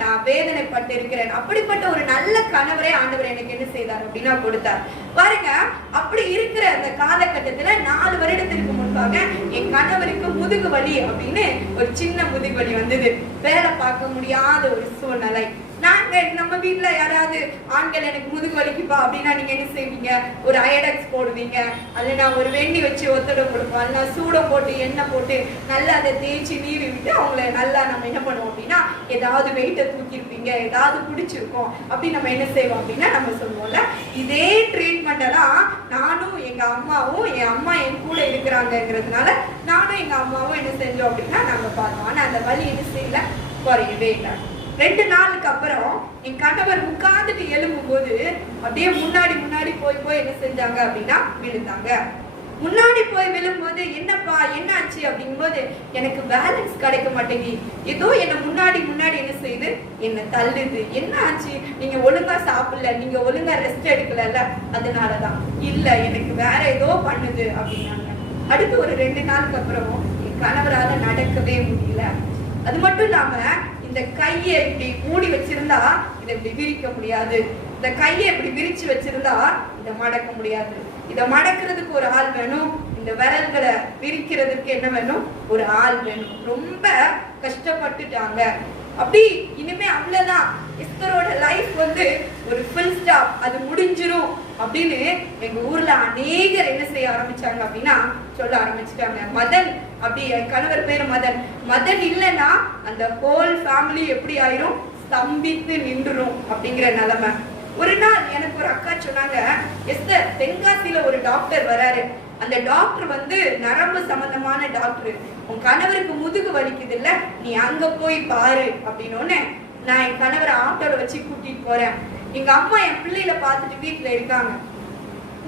நான் வேதனைப்பட்டு இருக்கிறேன். அப்படிப்பட்ட ஒரு நல்ல கணவரை ஆண்டவர் எனக்கு என்ன செய்தார் அப்படின்னா கொடுத்தார். பாருங்க, அப்படி இருக்கிற அந்த காலகட்டத்துல 4 வருடத்திற்கு முன்பாக என் கணவருக்கு முதுகு வலி அப்படின்னு ஒரு சின்ன முதுகு வலி வந்தது. வேலை பார்க்க முடியாத ஒரு சூழ்நிலை. நம்ம வீட்டுல யாராவது ஆண்கள் எனக்கு முதுகு வலிக்குப்பா அப்படின்னா நீங்க என்ன செய்வீங்க, ஒரு அயடெக்ஸ் போடுவீங்க, அல்லனா ஒரு வெண்ணி வச்சு ஒத்தடம் கொடுப்போம், அல்லனா சூடம் போட்டு எண்ணெய் போட்டு நல்லா அதை தேய்ச்சி நீவி விட்டு அவங்கள நல்லா நம்ம என்ன பண்ணுவோம் அப்படின்னா ஏதாவது வெயிட்டை தூக்கிருப்பீங்க, ஏதாவது பிடிச்சிருக்கோம் அப்படின்னு நம்ம என்ன செய்வோம் அப்படின்னா நம்ம சொல்லுவோம்ல. இதே ட்ரீட்மெண்ட்டை தான் நானும் எங்க அம்மாவும், என் அம்மா என் கூட இருக்கிறாங்கிறதுனால நானும் எங்க அம்மாவும் என்ன செஞ்சோம் அப்படின்னா நாங்க பார்த்தோம். ஆனா அந்த வலி என்ன செய்யல, குறையவே இல்லை. 2 நாளுக்கு அப்புறம் என் கணவர் உட்கார்ந்துட்டு எழும்பும் போது அப்படியே முன்னாடி போய் என்ன செஞ்சாங்க அப்படின்னா விழுந்தாங்க. முன்னாடி போய் விழும்போது என்னப்பா என்னாச்சு அப்படிங்கும்போது எனக்கு பேலன்ஸ் கிடைக்க மாட்டேங்குது, ஏதோ என்ன முன்னாடி என்ன செய்யுது, என்ன தள்ளுது. என்ன ஆச்சு, நீங்க ஒழுங்கா சாப்பிடல, நீங்க ஒழுங்கா ரெஸ்ட் எடுக்கல, அதனாலதான். இல்ல எனக்கு வேற ஏதோ பண்ணுது அப்படின்னாங்க. அடுத்து ஒரு 2 நாளுக்கு அப்புறம் என் கணவரால நடக்கவே முடியல. அது மட்டும் இல்லாம இந்த கையை இப்படி மூடி வச்சிருந்தா இதை இப்படி விரிக்க முடியாது, இந்த கையை இப்படி விரிச்சு வச்சிருந்தா இதை மடக்க முடியாது. இதை மடக்கிறதுக்கு ஒரு ஆள் வேணும், இந்த விரல்களை விரிக்கிறதுக்கு என்ன வேணும், ஒரு ஆள் வேணும். ரொம்ப கஷ்டப்பட்டுட்டாங்க. அப்படி இனிமே அவ்வளவுதான், எஸ்தரோட லைஃப் ஒரு ஃபுல் ஸ்டாப், அது முடிஞ்சிரும் அப்படின்னு எங்க ஊர்ல அநேகர் என்ன செய்ய ஆரம்பிச்சாங்க அப்படின்னா சொல்ல ஆரம்பிச்சுட்டாங்க. மதன், அப்படி என் கணவர் பேரு மதன் இல்லைன்னா அந்த ஹோல் ஃபேமிலி எப்படி ஆயிரும், ஸ்தம்பித்து நின்றுரும் அப்படிங்கிற நிலைமை. ஒரு நாள் எனக்கு ஒரு அக்கா சொன்னாங்க, எஸ்தர் தென்காசியில ஒரு டாக்டர் வராரு, அந்த டாக்டர் நரம்பு சம்பந்தமான டாக்டர், உன் கணவருக்கு முதுகு வலிக்குது இல்ல, நீ அங்க போய் பாரு அப்படின்னு. நான் என் கணவரை ஆட்டோல வச்சு கூட்டிட்டு போறேன். எங்க அம்மா என் பிள்ளையில பார்த்துட்டு வீட்டுல இருக்காங்க.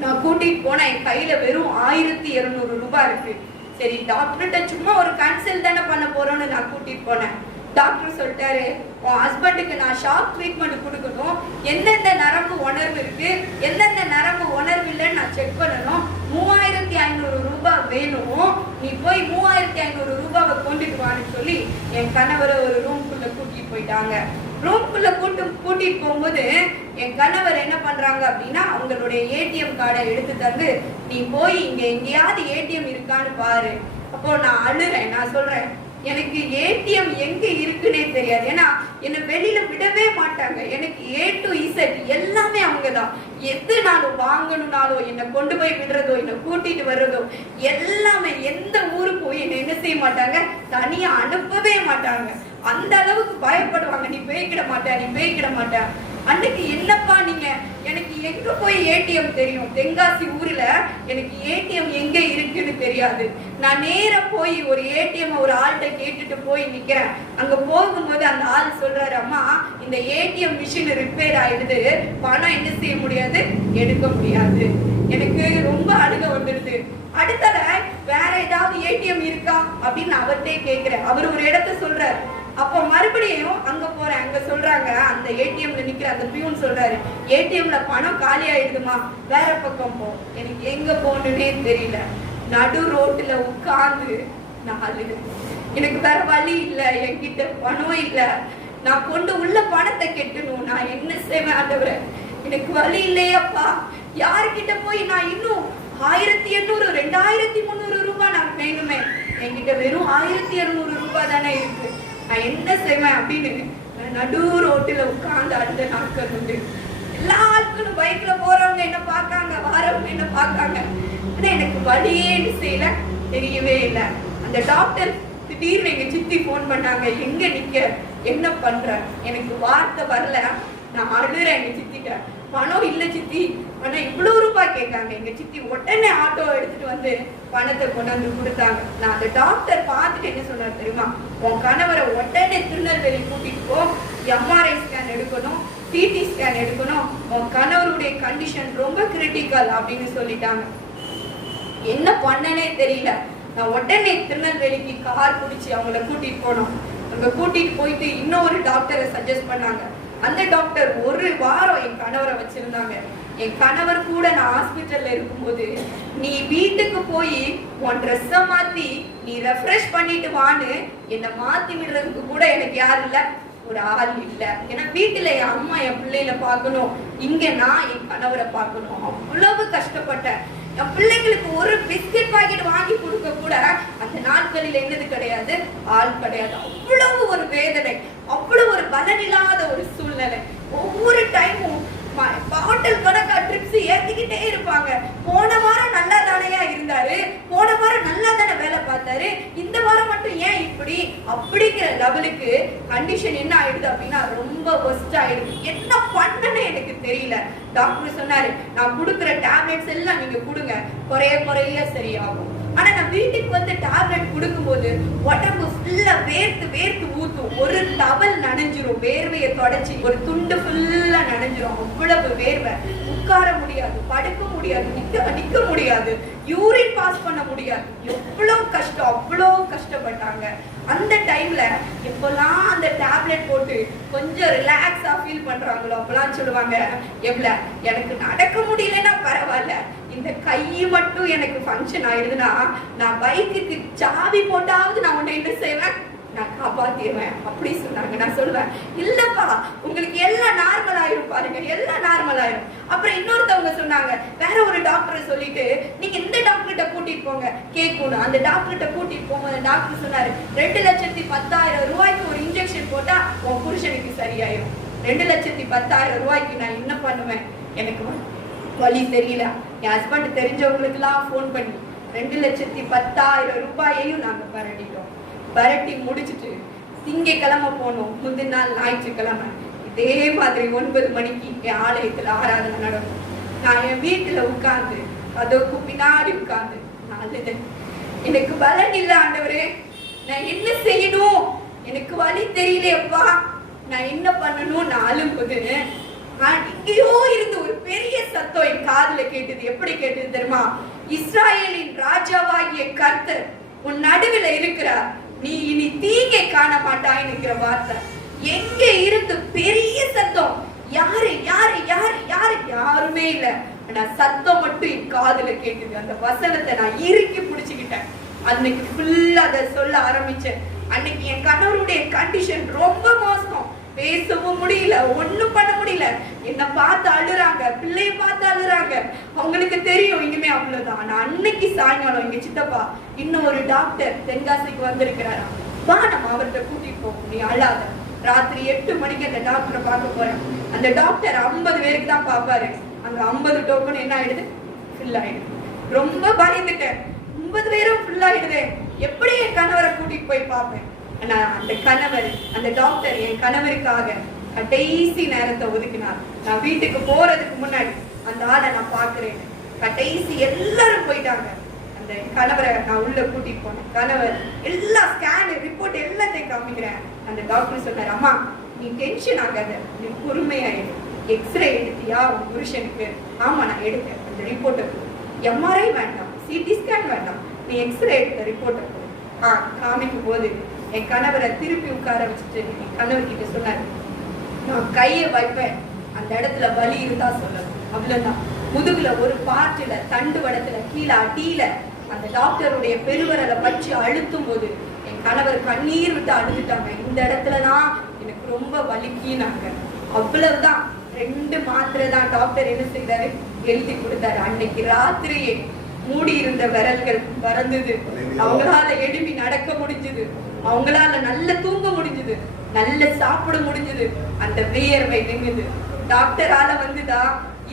நான் கூட்டிட்டு போனா என் கையில வெறும் 1200 ரூபாய் இருக்கு. சரி டாக்டர்கிட்ட சும்மா ஒரு கன்சல்ட் தானே பண்ண போறோம்னு நான் கூட்டிட்டு போனேன். டாக்டர் சொல்லிட்டாரு, உன் ஹஸ்பண்டுக்கு நான் ஷாக் ட்ரீட்மெண்ட் கொடுக்கணும், எந்தெந்த நரம்பு உணர்வு இருக்கு, எந்தெந்த நரம்பு உணர்வு இல்லைன்னு நான் செக் பண்ணணும், 3500 ரூபாய் வேணும், நீ போய் 3500 ரூபாவை கொண்டுட்டு வான்னு சொல்லி என் கணவரை ஒரு ரூம்குள்ள கூட்டிட்டு போயிட்டாங்க. ரூம்குள்ள கூட்டிட்டு போகும்போது என் கணவர் என்ன பண்றாங்க அப்படின்னா, அவங்களுடைய ஏடிஎம் கார்டை எடுத்து தந்து, நீ போய் இங்க எங்கேயாவது ஏடிஎம் இருக்கான்னு பாரு. அப்போ நான் அழுறேன். நான் சொல்றேன், எனக்கு ஏடிஎம் எங்க இருக்குன்னே தெரியாது. ஏன்னா என்னை வெளியில விடவே மாட்டாங்க. எனக்கு A to Z எல்லாமே அவங்கதான். எதுனாலும் வாங்கணும்னாலோ, என்னை கொண்டு போய் விடுறதோ, என்னை கூட்டிட்டு வர்றதோ எல்லாமே, எந்த ஊருக்கும் என்னை என்ன செய்ய மாட்டாங்க, தனியா அனுப்பவே மாட்டாங்க. அந்த அளவுக்கு பயப்படுவாங்க, நீ பேய்க்கிட மாட்ட, நீ பேய்க்கிட மாட்ட. அன்னைக்கு என்னப்பா நீங்க, எனக்கு எங்க போய் ஏடிஎம் தெரியும், தென்காசி ஊர்ல எனக்கு ஏடிஎம் எங்க இருக்குன்னு தெரியாது. நான் நேரா போய் ஒரு ஏடிஎம் ஒரு ஆள்கிட்ட கேட்டுட்டு போய் நிக்கிறேன். அங்க போகும்போது அந்த ஆள் சொல்றாரு, அம்மா இந்த ஏடிஎம் மிஷின் ரிப்பேர் ஆயிடுது, பணம் என்ன செய்ய முடியாது, எடுக்க முடியாது. எனக்கு ரொம்ப அழுக வந்துடுது. அடுத்தல வேற ஏதாவது ஏடிஎம் இருக்கா அப்படின்னு அவர்கிட்டே கேட்கிறேன். அவர் ஒரு இடத்த சொல்றாரு. அப்போ மறுபடியும் அங்க போறேன். அங்க சொல்றாங்க, அந்த ஏடிஎம்ல நிக்கிற அந்த பியூன் சொல்றாரு, ஏடிஎம்ல பணம் காலி ஆயிடுதுமா, வேற பக்கம் போ. எனக்கு எங்க போகணுன்னே தெரியல. நடு ரோட்டுல உட்கார்ந்து நான் அழுகிறேன். எனக்கு வேற வழி இல்ல, என்கிட்ட பணம் இல்ல, நான் கொண்டு உள்ள பணத்தை கெட்டணும், நான் என்ன செய்வேன் ஆண்டவரே, எனக்கு வழி இல்லையப்பா. யாருக்கிட்ட போய் நான் இன்னும் 1800 2300 ரூபாய் நான் வேணுமே, என்கிட்ட வெறும் 1200 ரூபாய் தானே இருக்கு, நான் என்ன செய்வேன் அப்படின்னு நடு ரோட்டுல உட்கார்ந்து அழுத நாட்கள் உண்டு. எல்லா ஆட்களும் பைக்ல போறவங்க என்ன பார்க்காங்க, வாரவங்க என்ன பார்க்காங்க. ஆனா எனக்கு வழியே செய்யல, தெரியவே இல்லை. அந்த டாக்டர் திடீர்னு எங்க சித்தி போன் பண்ணாங்க, எங்க நிக்க, என்ன பண்ற, எனக்கு வார்த்தை வரல. நான் அழுறேன் எங்க சித்திட்ட, பணம் இல்ல சித்தி, ஆனா இவ்வளவு ரூபாய் கேட்காங்க. எங்க சித்தி உடனே ஆட்டோ எடுத்துட்டு வந்து பணத்தை கொண்டாந்து கொடுத்தாங்க. நான் அந்த டாக்டர் பார்த்துட்டு என்ன சொன்னார் தெரியுமா, உன் கணவரை உடனே திருநெல்வேலி கூட்டிட்டு போ, எம்ஆர்ஐ ஸ்கேன் எடுக்கணும், சிடி ஸ்கேன் எடுக்கணும், உன் கணவருடைய கண்டிஷன் ரொம்ப கிரிட்டிக்கல் அப்படின்னு சொல்லிட்டாங்க. என்ன பண்ணனே தெரியல. நான் உடனே திருநெல்வேலிக்கு கார் பிடிச்சி அவங்கள கூட்டிட்டு போனோம். அங்க கூட்டிட்டு போயிட்டு இன்னொரு டாக்டரை சஜஸ்ட் பண்ணாங்க. அந்த டாக்டர் ஒரு வாரம் என் கணவரை வச்சிருந்தாங்க. என் கணவர் கூட நான் ஹாஸ்பிட்டல்ல இருக்கும்போது, நீ வீட்டுக்கு போய் உன் ட்ரெஸ்ஸை மாத்தி நீ ரெஃப்ரெஷ் பண்ணிட்டு வான்னு என்னை மாத்தி விடுறதுக்கு கூட எனக்கு யாரு இல்ல, ஒரு ஆள் இல்ல. ஏன்னா வீட்டுல என் அம்மா என் பிள்ளைல பார்க்கணும், இங்க நான் என் கணவரை பார்க்கணும். அவ்வளவு கஷ்டப்பட்டேன். என் பிள்ளைங்களுக்கு ஒரு பிஸ்கட் பாக்கெட் வாங்கி கொடுக்க கூட அந்த நாட்களில் என்னது கிடையாது, ஆள் கிடையாது. அவ்வளவு ஒரு வேதனை, அவ்வளவு ஒரு பலனில்லாத ஒரு சூழ்நிலை. ஒவ்வொரு டைமும் பாட்டில் கணக்கா ட்ரிப்ஸ் ஏத்திக்கிட்டே இருப்பாங்க. போன வாரம் நல்லா தானையா இருந்தாரு, போன வாரம் நல்லா தானே வேலை பார்த்தாரு, இந்த வாரம் மட்டும் ஏன் இப்படி அப்படிங்கிற லெவலுக்கு கண்டிஷன் என்ன ஆயிடுது அப்படின்னா ரொம்ப ஒஸ்ட் ஆயிடுது. என்ன பண்ணனே எனக்கு தெரியல. டாக்டர் சொன்னாரு, நான் கொடுக்குற டேப்லெட்ஸ் எல்லாம் நீங்க கொடுங்க, குறைய சரியாகும். ஆனா நான் வீட்டுக்கு வந்து டேப்லெட் கொடுக்கும்போது உடம்பு ஃபுல்லா வேர்த்து ஊத்தும். ஒரு டவல் நனைஞ்சிரும், வேர்வையை தொடச்சி ஒரு துண்டு ஃபுல்லா நனைஞ்சிரும். அவ்வளவு வேர்வை, உட்கார முடியாது, படுக்க முடியாது, நிக்க முடியாது, யூரின் பாஸ் பண்ண முடியாது. எவ்வளவு கஷ்டம், அவ்வளவு கஷ்டப்பட்டாங்க. அந்த டைம்ல எப்பெல்லாம் அந்த டேப்லெட் போட்டு கொஞ்சம் ரிலாக்ஸா ஃபீல் பண்றாங்களோ அப்பெல்லாம் சொல்லுவாங்க, எவ்வளவு எனக்கு நடக்க முடியலன்னா பரவாயில்ல, இந்த கை மட்டும் எனக்கு ஃபங்க்ஷன் ஆயிடுதுன்னா நான் பைக்குக்கு சாவி போட்டாவது நான் உன்னை என்ன செய்வேன், நான் காப்பாத்திடுவேன் அப்படி சொன்னாங்க. நான் சொல்லுவேன், இல்லப்பா உங்களுக்கு எல்லாம் நார்மல் ஆயிரும் பாருங்க, எல்லாம் நார்மல் ஆயிரும். அப்புறம் இன்னொருத்தவங்க சொன்னாங்க, வேற ஒரு டாக்டரை சொல்லிட்டு நீங்க இந்த டாக்டர்கிட்ட கூட்டிட்டு போங்க கேட்கணும். அந்த டாக்டர்கிட்ட கூட்டிட்டு போகும்போது டாக்டர் சொன்னாரு, 2,10,000 ரூபாய்க்கு ஒரு இன்ஜெக்ஷன் போட்டா உன் புருஷனுக்கு சரியாயிரும். 2,10,000 ரூபாய்க்கு நான் என்ன பண்ணுவேன், எனக்கு வழி தெரியல. என் ஹஸ்பண்ட் தெரிஞ்சவங்களுக்கு எல்லாம் போன் பண்ணி 2,10,000 ரூபாயையும் நாங்க பரட்டிட்டோம். பரட்டி முடிச்சுட்டு திங்கக்கிழமை போனோம். முந்தின நாள் ஞாயிற்றுக்கிழமை இதே மாதிரி 9 மணிக்கு என் ஆலயத்துல ஆராதனை நடக்கும். நான் என் வீட்டுல உட்கார்ந்து அதற்கு பின்னாடி உட்கார்ந்து நான் அழுதேன். எனக்கு பலன் இல்லை ஆண்டவரே, நான் என்ன செய்யணும், எனக்கு வழி தெரியலையப்பா, நான் என்ன பண்ணணும். நான் அழும்போது இங்கேயோ இருந்து ஒரு பெரிய சத்தம் என் காதுல கேட்டது. எப்படி கேட்டது தெரியுமா, இஸ்ராயேலின் ராஜாவாகிய கர்த்தர் உன் நடுவில் இருக்கிறார், நீ இனி தீங்கை காண மாட்டாய் என்கிற வார்த்தை. எங்க இருந்து பெரிய சத்தம், யாரு யாரு யாரு யாரு யாருமே இல்ல, ஆனா சத்தம் மட்டும் என் காதுல கேட்டது. அந்த வசனத்தை நான் இறுக்கி பிடிச்சுக்கிட்டேன். அன்னைக்கு ஃபுல்லா அதை சொல்ல ஆரம்பிச்சேன். அன்னைக்கு என் கணவருடைய கண்டிஷன் ரொம்ப மோசம், பேசவும் முடியல, ஒண்ணும் பண்ண முடியல. என்ன பார்த்து அழுறாங்க, பிள்ளைய பார்த்து அழுறாங்க. அவங்களுக்கு தெரியும் இனிமே அவ்வளவுதான். ஆனா அன்னைக்கு சாயங்காலம் எங்க சித்தப்பா இன்னும் ஒரு டாக்டர் தென்காசிக்கு வந்திருக்கிறாராம், வா நம்ம அவர்கிட்ட கூட்டிட்டு போவோம், நீ அழாத. ராத்திரி 8 மணிக்கு அந்த டாக்டரை பார்க்க போறேன். அந்த டாக்டர் 50 பேருக்கு தான் பாப்பாரு. அங்க 50 டோக்கன் என்ன ஆயிடுது, ஃபில் ஆயிடுது. ரொம்ப பயந்துட்டேன், 50 பேரும் ஃபில் ஆயிடுது, எப்படி என் கணவரை கூட்டிட்டு போய் பார்ப்பேன். ஆனா அந்த கணவர், அந்த டாக்டர் என் கணவருக்காக கடைசி நேரத்தை ஒதுக்கினார். நான் வீட்டுக்கு போறதுக்கு முன்னாடி அந்த ஆளை நான் பாக்குறேன். கடைசி எல்லாரும் போயிட்டாங்க. அந்த கணவரை நான் உள்ள கூட்டிட்டு போனேன். கணவர் எல்லா ஸ்கேன் ரிப்போர்ட் எல்லாத்தையும் காமிக்கிறேன். அந்த டாக்டர் சொன்னார், அம்மா நீ டென்ஷன் ஆகாத, நீ பொறுமையாயிடு. எக்ஸ்ரே எடுத்தியா உன் புருஷனுக்கு? ஆமா நான் எடுத்தேன். அந்த ரிப்போர்ட்டை எம்ஆர்ஐ வேண்டாம், சிடி ஸ்கேன் வேண்டாம், நீ எக்ஸ்ரே எடுத்த ரிப்போர்ட்டை காமிக்கும் போது என் கணவரை திருப்பி உட்கார வச்சுட்டு என் கணவர் கிட்ட சொன்னாரு, நான் கையை வைப்பேன், அந்த இடத்துல வலி இருந்தா சொல்லணும், அவ்வளவுதான். முதுகுல ஒரு பாட்டுல தண்டு வடத்துல கீழே அடியில அந்த டாக்டருடைய பெருவரலை வச்சு அழுத்தும் போது என் கணவர் கண்ணீர் விட்டு அழுதுட்டாங்க. இந்த இடத்துலதான் எனக்கு ரொம்ப வலிக்கினாங்க. அவ்வளவுதான். 2 மாத்திரை தான் டாக்டர் என்ன செய்தாரு, எழுதி கொடுத்தாரு. அன்னைக்கு ராத்திரியே மூடி இருந்த விரல்கள் பறந்தது. அவங்களால எழுப்பி நடக்க முடிஞ்சது, அவங்களால நல்ல தூங்க முடிஞ்சது, நல்ல சாப்பிட முடிஞ்சது. அந்த வியர்வை நின்னுது. டாக்டரால வந்துதா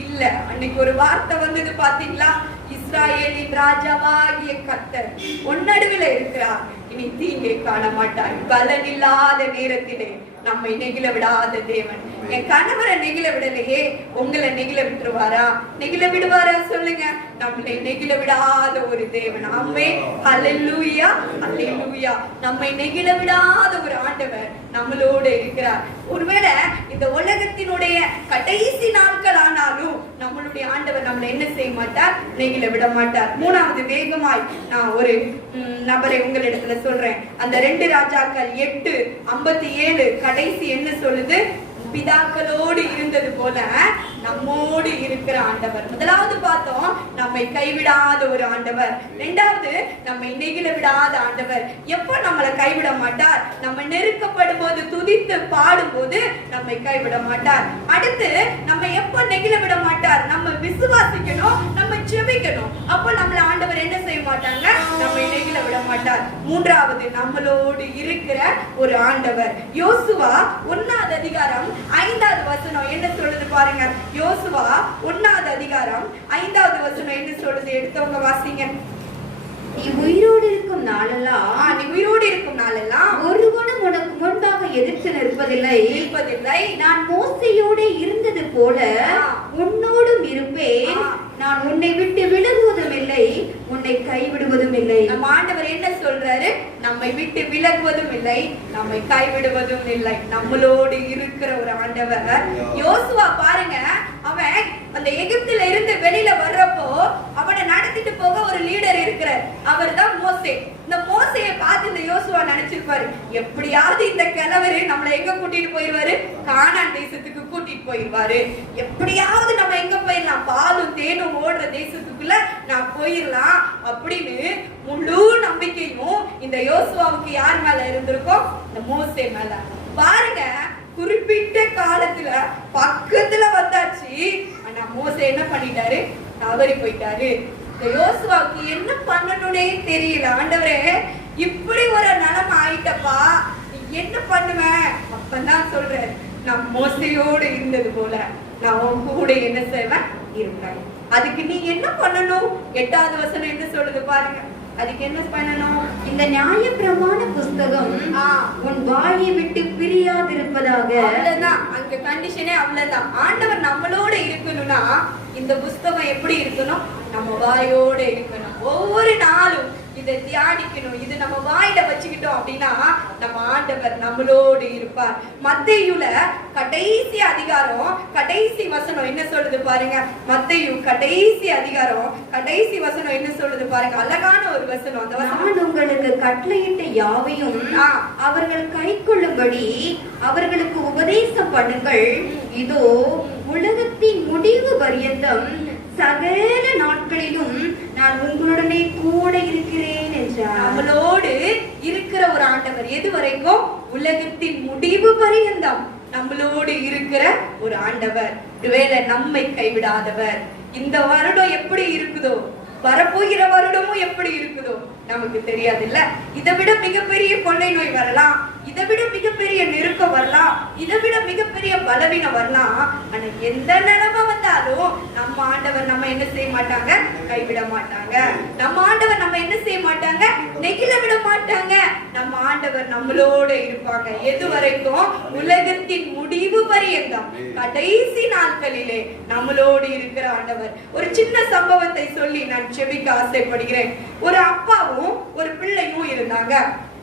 இல்ல, அன்னைக்கு ஒரு வார்த்தை வந்தது பாத்தீங்களா, இஸ்ராயேலின் ராஜாவாகிய கர்த்தர் உன்னடுவில் இருக்கிறார், இனி தீங்கை காண மாட்டாய். பலன் இல்லாத நேரத்திலே நம்மை நெகிழ விடாத தேவன். என் கணவரை நெகிழ விடலையே, உங்களை நெகிழ விட்டுருவாரா? நெகிழ விடுவாரா சொல்லுங்க? நம்மளை நெகிழ விடாத ஒரு தேவன். ஆமே, ஹல்லேலூயா, ஹல்லேலூயா. நம்மை நெகிழ விடாத ஒரு ஆண்டவர் நம்மளோட இருக்கிறார். ஒருவேளை இந்த உலகத்தினுடைய கடைசி நாட்கள் ஆனாலும் நம்மளுடைய ஆண்டவர் நம்மளை என்ன செய்ய மாட்டார், நெகிழ விட மாட்டார். 3வது வேகமாய் நான் ஒரு நபரை உங்களிடத்துல சொல்றேன். அந்த 2 ராஜாக்கள் 8:57 கடைசி என்ன சொல்லுது, பிதாக்களோடு இருந்தது போல நம்மோடு இருக்கிற ஆண்டவர். முதலாவது பார்த்தோம், நம்மை கைவிடாத ஒரு ஆண்டவர். 2வது நம்மை நெகிழ விடாத ஆண்டவர். எப்ப நம்மளை கைவிட மாட்டார், நம்ம நெருக்கப்படும் போது துதித்து பாடும் போது நம்மை கைவிட மாட்டார். அடுத்து நம்ம எப்ப நெகிழ விட மாட்டார், நம்ம விசுவாசிக்கணும், நம்ம ஜெபிக்கணும். அப்ப நம்மள ஆண்டவர் என்ன செய்ய மாட்டாங்க, நம்மை நெகிழ விட மாட்டார். 3வது நம்மளோடு இருக்கிற ஒரு ஆண்டவர். யோசுவா 1வது அதிகாரம் 5வது வசனம் என்ன சொல்லுது பாருங்க. யோசுவா 1வது அதிகாரம் 5வது வசனம் என்ன சொல்லுது, எடுத்தவங்க வாசிங்க. நீ உயிரோடு இருக்கும் நாளெல்லாம், நீ உயிரோடு இருக்கும் நாளெல்லாம் ஒருவனும் உனக்கு முன்பாக எதிர்த்து நிற்பதில்லை. நான் மோசையோடு இருந்தது போல உன்னோடும் இருப்பேன். நான் உன்னை விட்டு விலகுவதும் இல்லை, உன்னை கைவிடுவதும் இல்லை. நம்ம ஆண்டவர் என்ன சொல்றாரு, நம்மை விட்டு விலகுவதும் இல்லை, நம்மை கைவிடுவதும் இல்லை. நம்மளோடு இருக்கிற ஒரு ஆண்டவர். யோசுவா பாருங்க, அவன் அந்த எகிப்துல இருந்து வெளியில வர்றப்போ அவனை நடத்திட்டு போக ஒரு லீடர் இருக்கிறார். அவர் தான் மோசே. இந்த மோசையை பார்த்து இந்த யோசுவா நினைச்சிருப்பாரு, எப்படியாவது இந்த கிழவரு நம்மளை எங்க கூட்டிட்டு போயிருவாரு, கானான் தேசத்துக்கு கூட்டிட்டு போயிருவாரு. எப்படியாவது நம்ம எங்க போயிடலாம், பாலும் தேனும் ஓடுற தேசத்துக்குள்ள நான் போயிடலாம் அப்படின்னு முழு நம்பிக்கையும் இந்த யோசுவாவுக்கு யார் மேல இருந்திருக்கும், இந்த மோசே மேல. பாருங்க, குறிப்பிட்ட காலத்துல பக்கத்துல வந்தாச்சு, ஆனா மோசே என்ன பண்ணிட்டாரு, தவறி போயிட்டாரு. இந்த யோசுவாவுக்கு என்ன பண்ணணும்னே தெரியல. ஆண்டவரே, இப்படி ஒரு நிலைமை ஆயிட்டப்பா, நீ என்ன பண்ணுவேன்? அப்பதான் சொல்றேன், நான் மோசையோடு இருந்தது போல நான் உன் கூட என்ன செய்வேன், இருப்பேன். அதுக்கு நீ என்ன பண்ணணும்? 8வது வசனம் என்ன சொல்லுது பாருங்க. அதுக்கு என்ன பண்ணணும்? இந்த நியாயப்பிரமாண புஸ்தகம் உன் வாயை விட்டு பிரியாதிருப்பதாக. அவ்வளவுதான், அங்க கண்டிஷனே அவ்வளவுதான். ஆண்டவர் நம்மளோட இருக்கணும்னா இந்த புஸ்தகம் எப்படி இருக்கணும், நம்ம வாயோட இருக்கணும். ஒவ்வொரு நாளும் இதை தியானிக்கணும், இது நம்ம வாயில வச்சுக்கிட்டோம் அப்படின்னா நம்ம ஆண்டவர் நம்மளோடு இருப்பார். மத்தேயுல கடைசி அதிகாரம் கடைசி வசனம் என்ன சொல்லுது பாருங்க. மத்தேயு கடைசி அதிகாரம் கடைசி வசனம் என்ன சொல்லுது பாருங்க. அழகான ஒரு வசனம். அந்த வசனம், உங்களுக்கு கட்டளையிட்ட யாவையும் அவர்கள் கைக்கொள்ளும்படி அவர்களுக்கு உபதேசம் பண்ணுங்கள். இதோ உலகத்தின் முடிவு பரியந்தம் சகல நாட்களிலும் நான் உங்களுடனே கூட இருக்கிறேன் என்றார். நம்மளோடு இருக்கிற ஒரு ஆண்டவர் எது வரைக்கும்? உலகத்தின் முடிவு பரியந்தம் நம்மளோடு இருக்கிற ஒரு ஆண்டவர். ஒருவேளை நம்மை கைவிடாதவர். இந்த வருடம் எப்படி இருக்குதோ, வரப்போகிற வருடமும் எப்படி இருக்குதோ நமக்கு தெரியாது இல்ல. இதை விட மிகப்பெரிய கொள்ளை நோய் வரலாம், இதை விட மிகப்பெரிய நெருக்கம் வரலாம், இதை விட மிகப்பெரிய பலவீனம் வரலாம். ஆனா எந்த நிலைமை வந்தாலும் நம்ம ஆண்டவர் நம்ம என்ன செய்ய மாட்டாங்க? கைவிட மாட்டாங்க. நம்ம ஆண்டவர் நம்ம என்ன செய்ய மாட்டாங்க? நெகிழ விட மாட்டாங்க. நம்ம ஆண்டவர் நம்மளோட இருப்பாங்க. எது வரைக்கும்? உலகத்தின் முடிவு பரியந்தம், கடைசி நாட்களிலே நம்மளோடு இருக்கிற ஆண்டவர். ஒரு சின்ன சம்பவத்தை சொல்லி நான் செபிக்க ஆசைப்படுகிறேன். ஒரு அப்பாவும் ஒரு பிள்ளையும் இருந்தாங்க.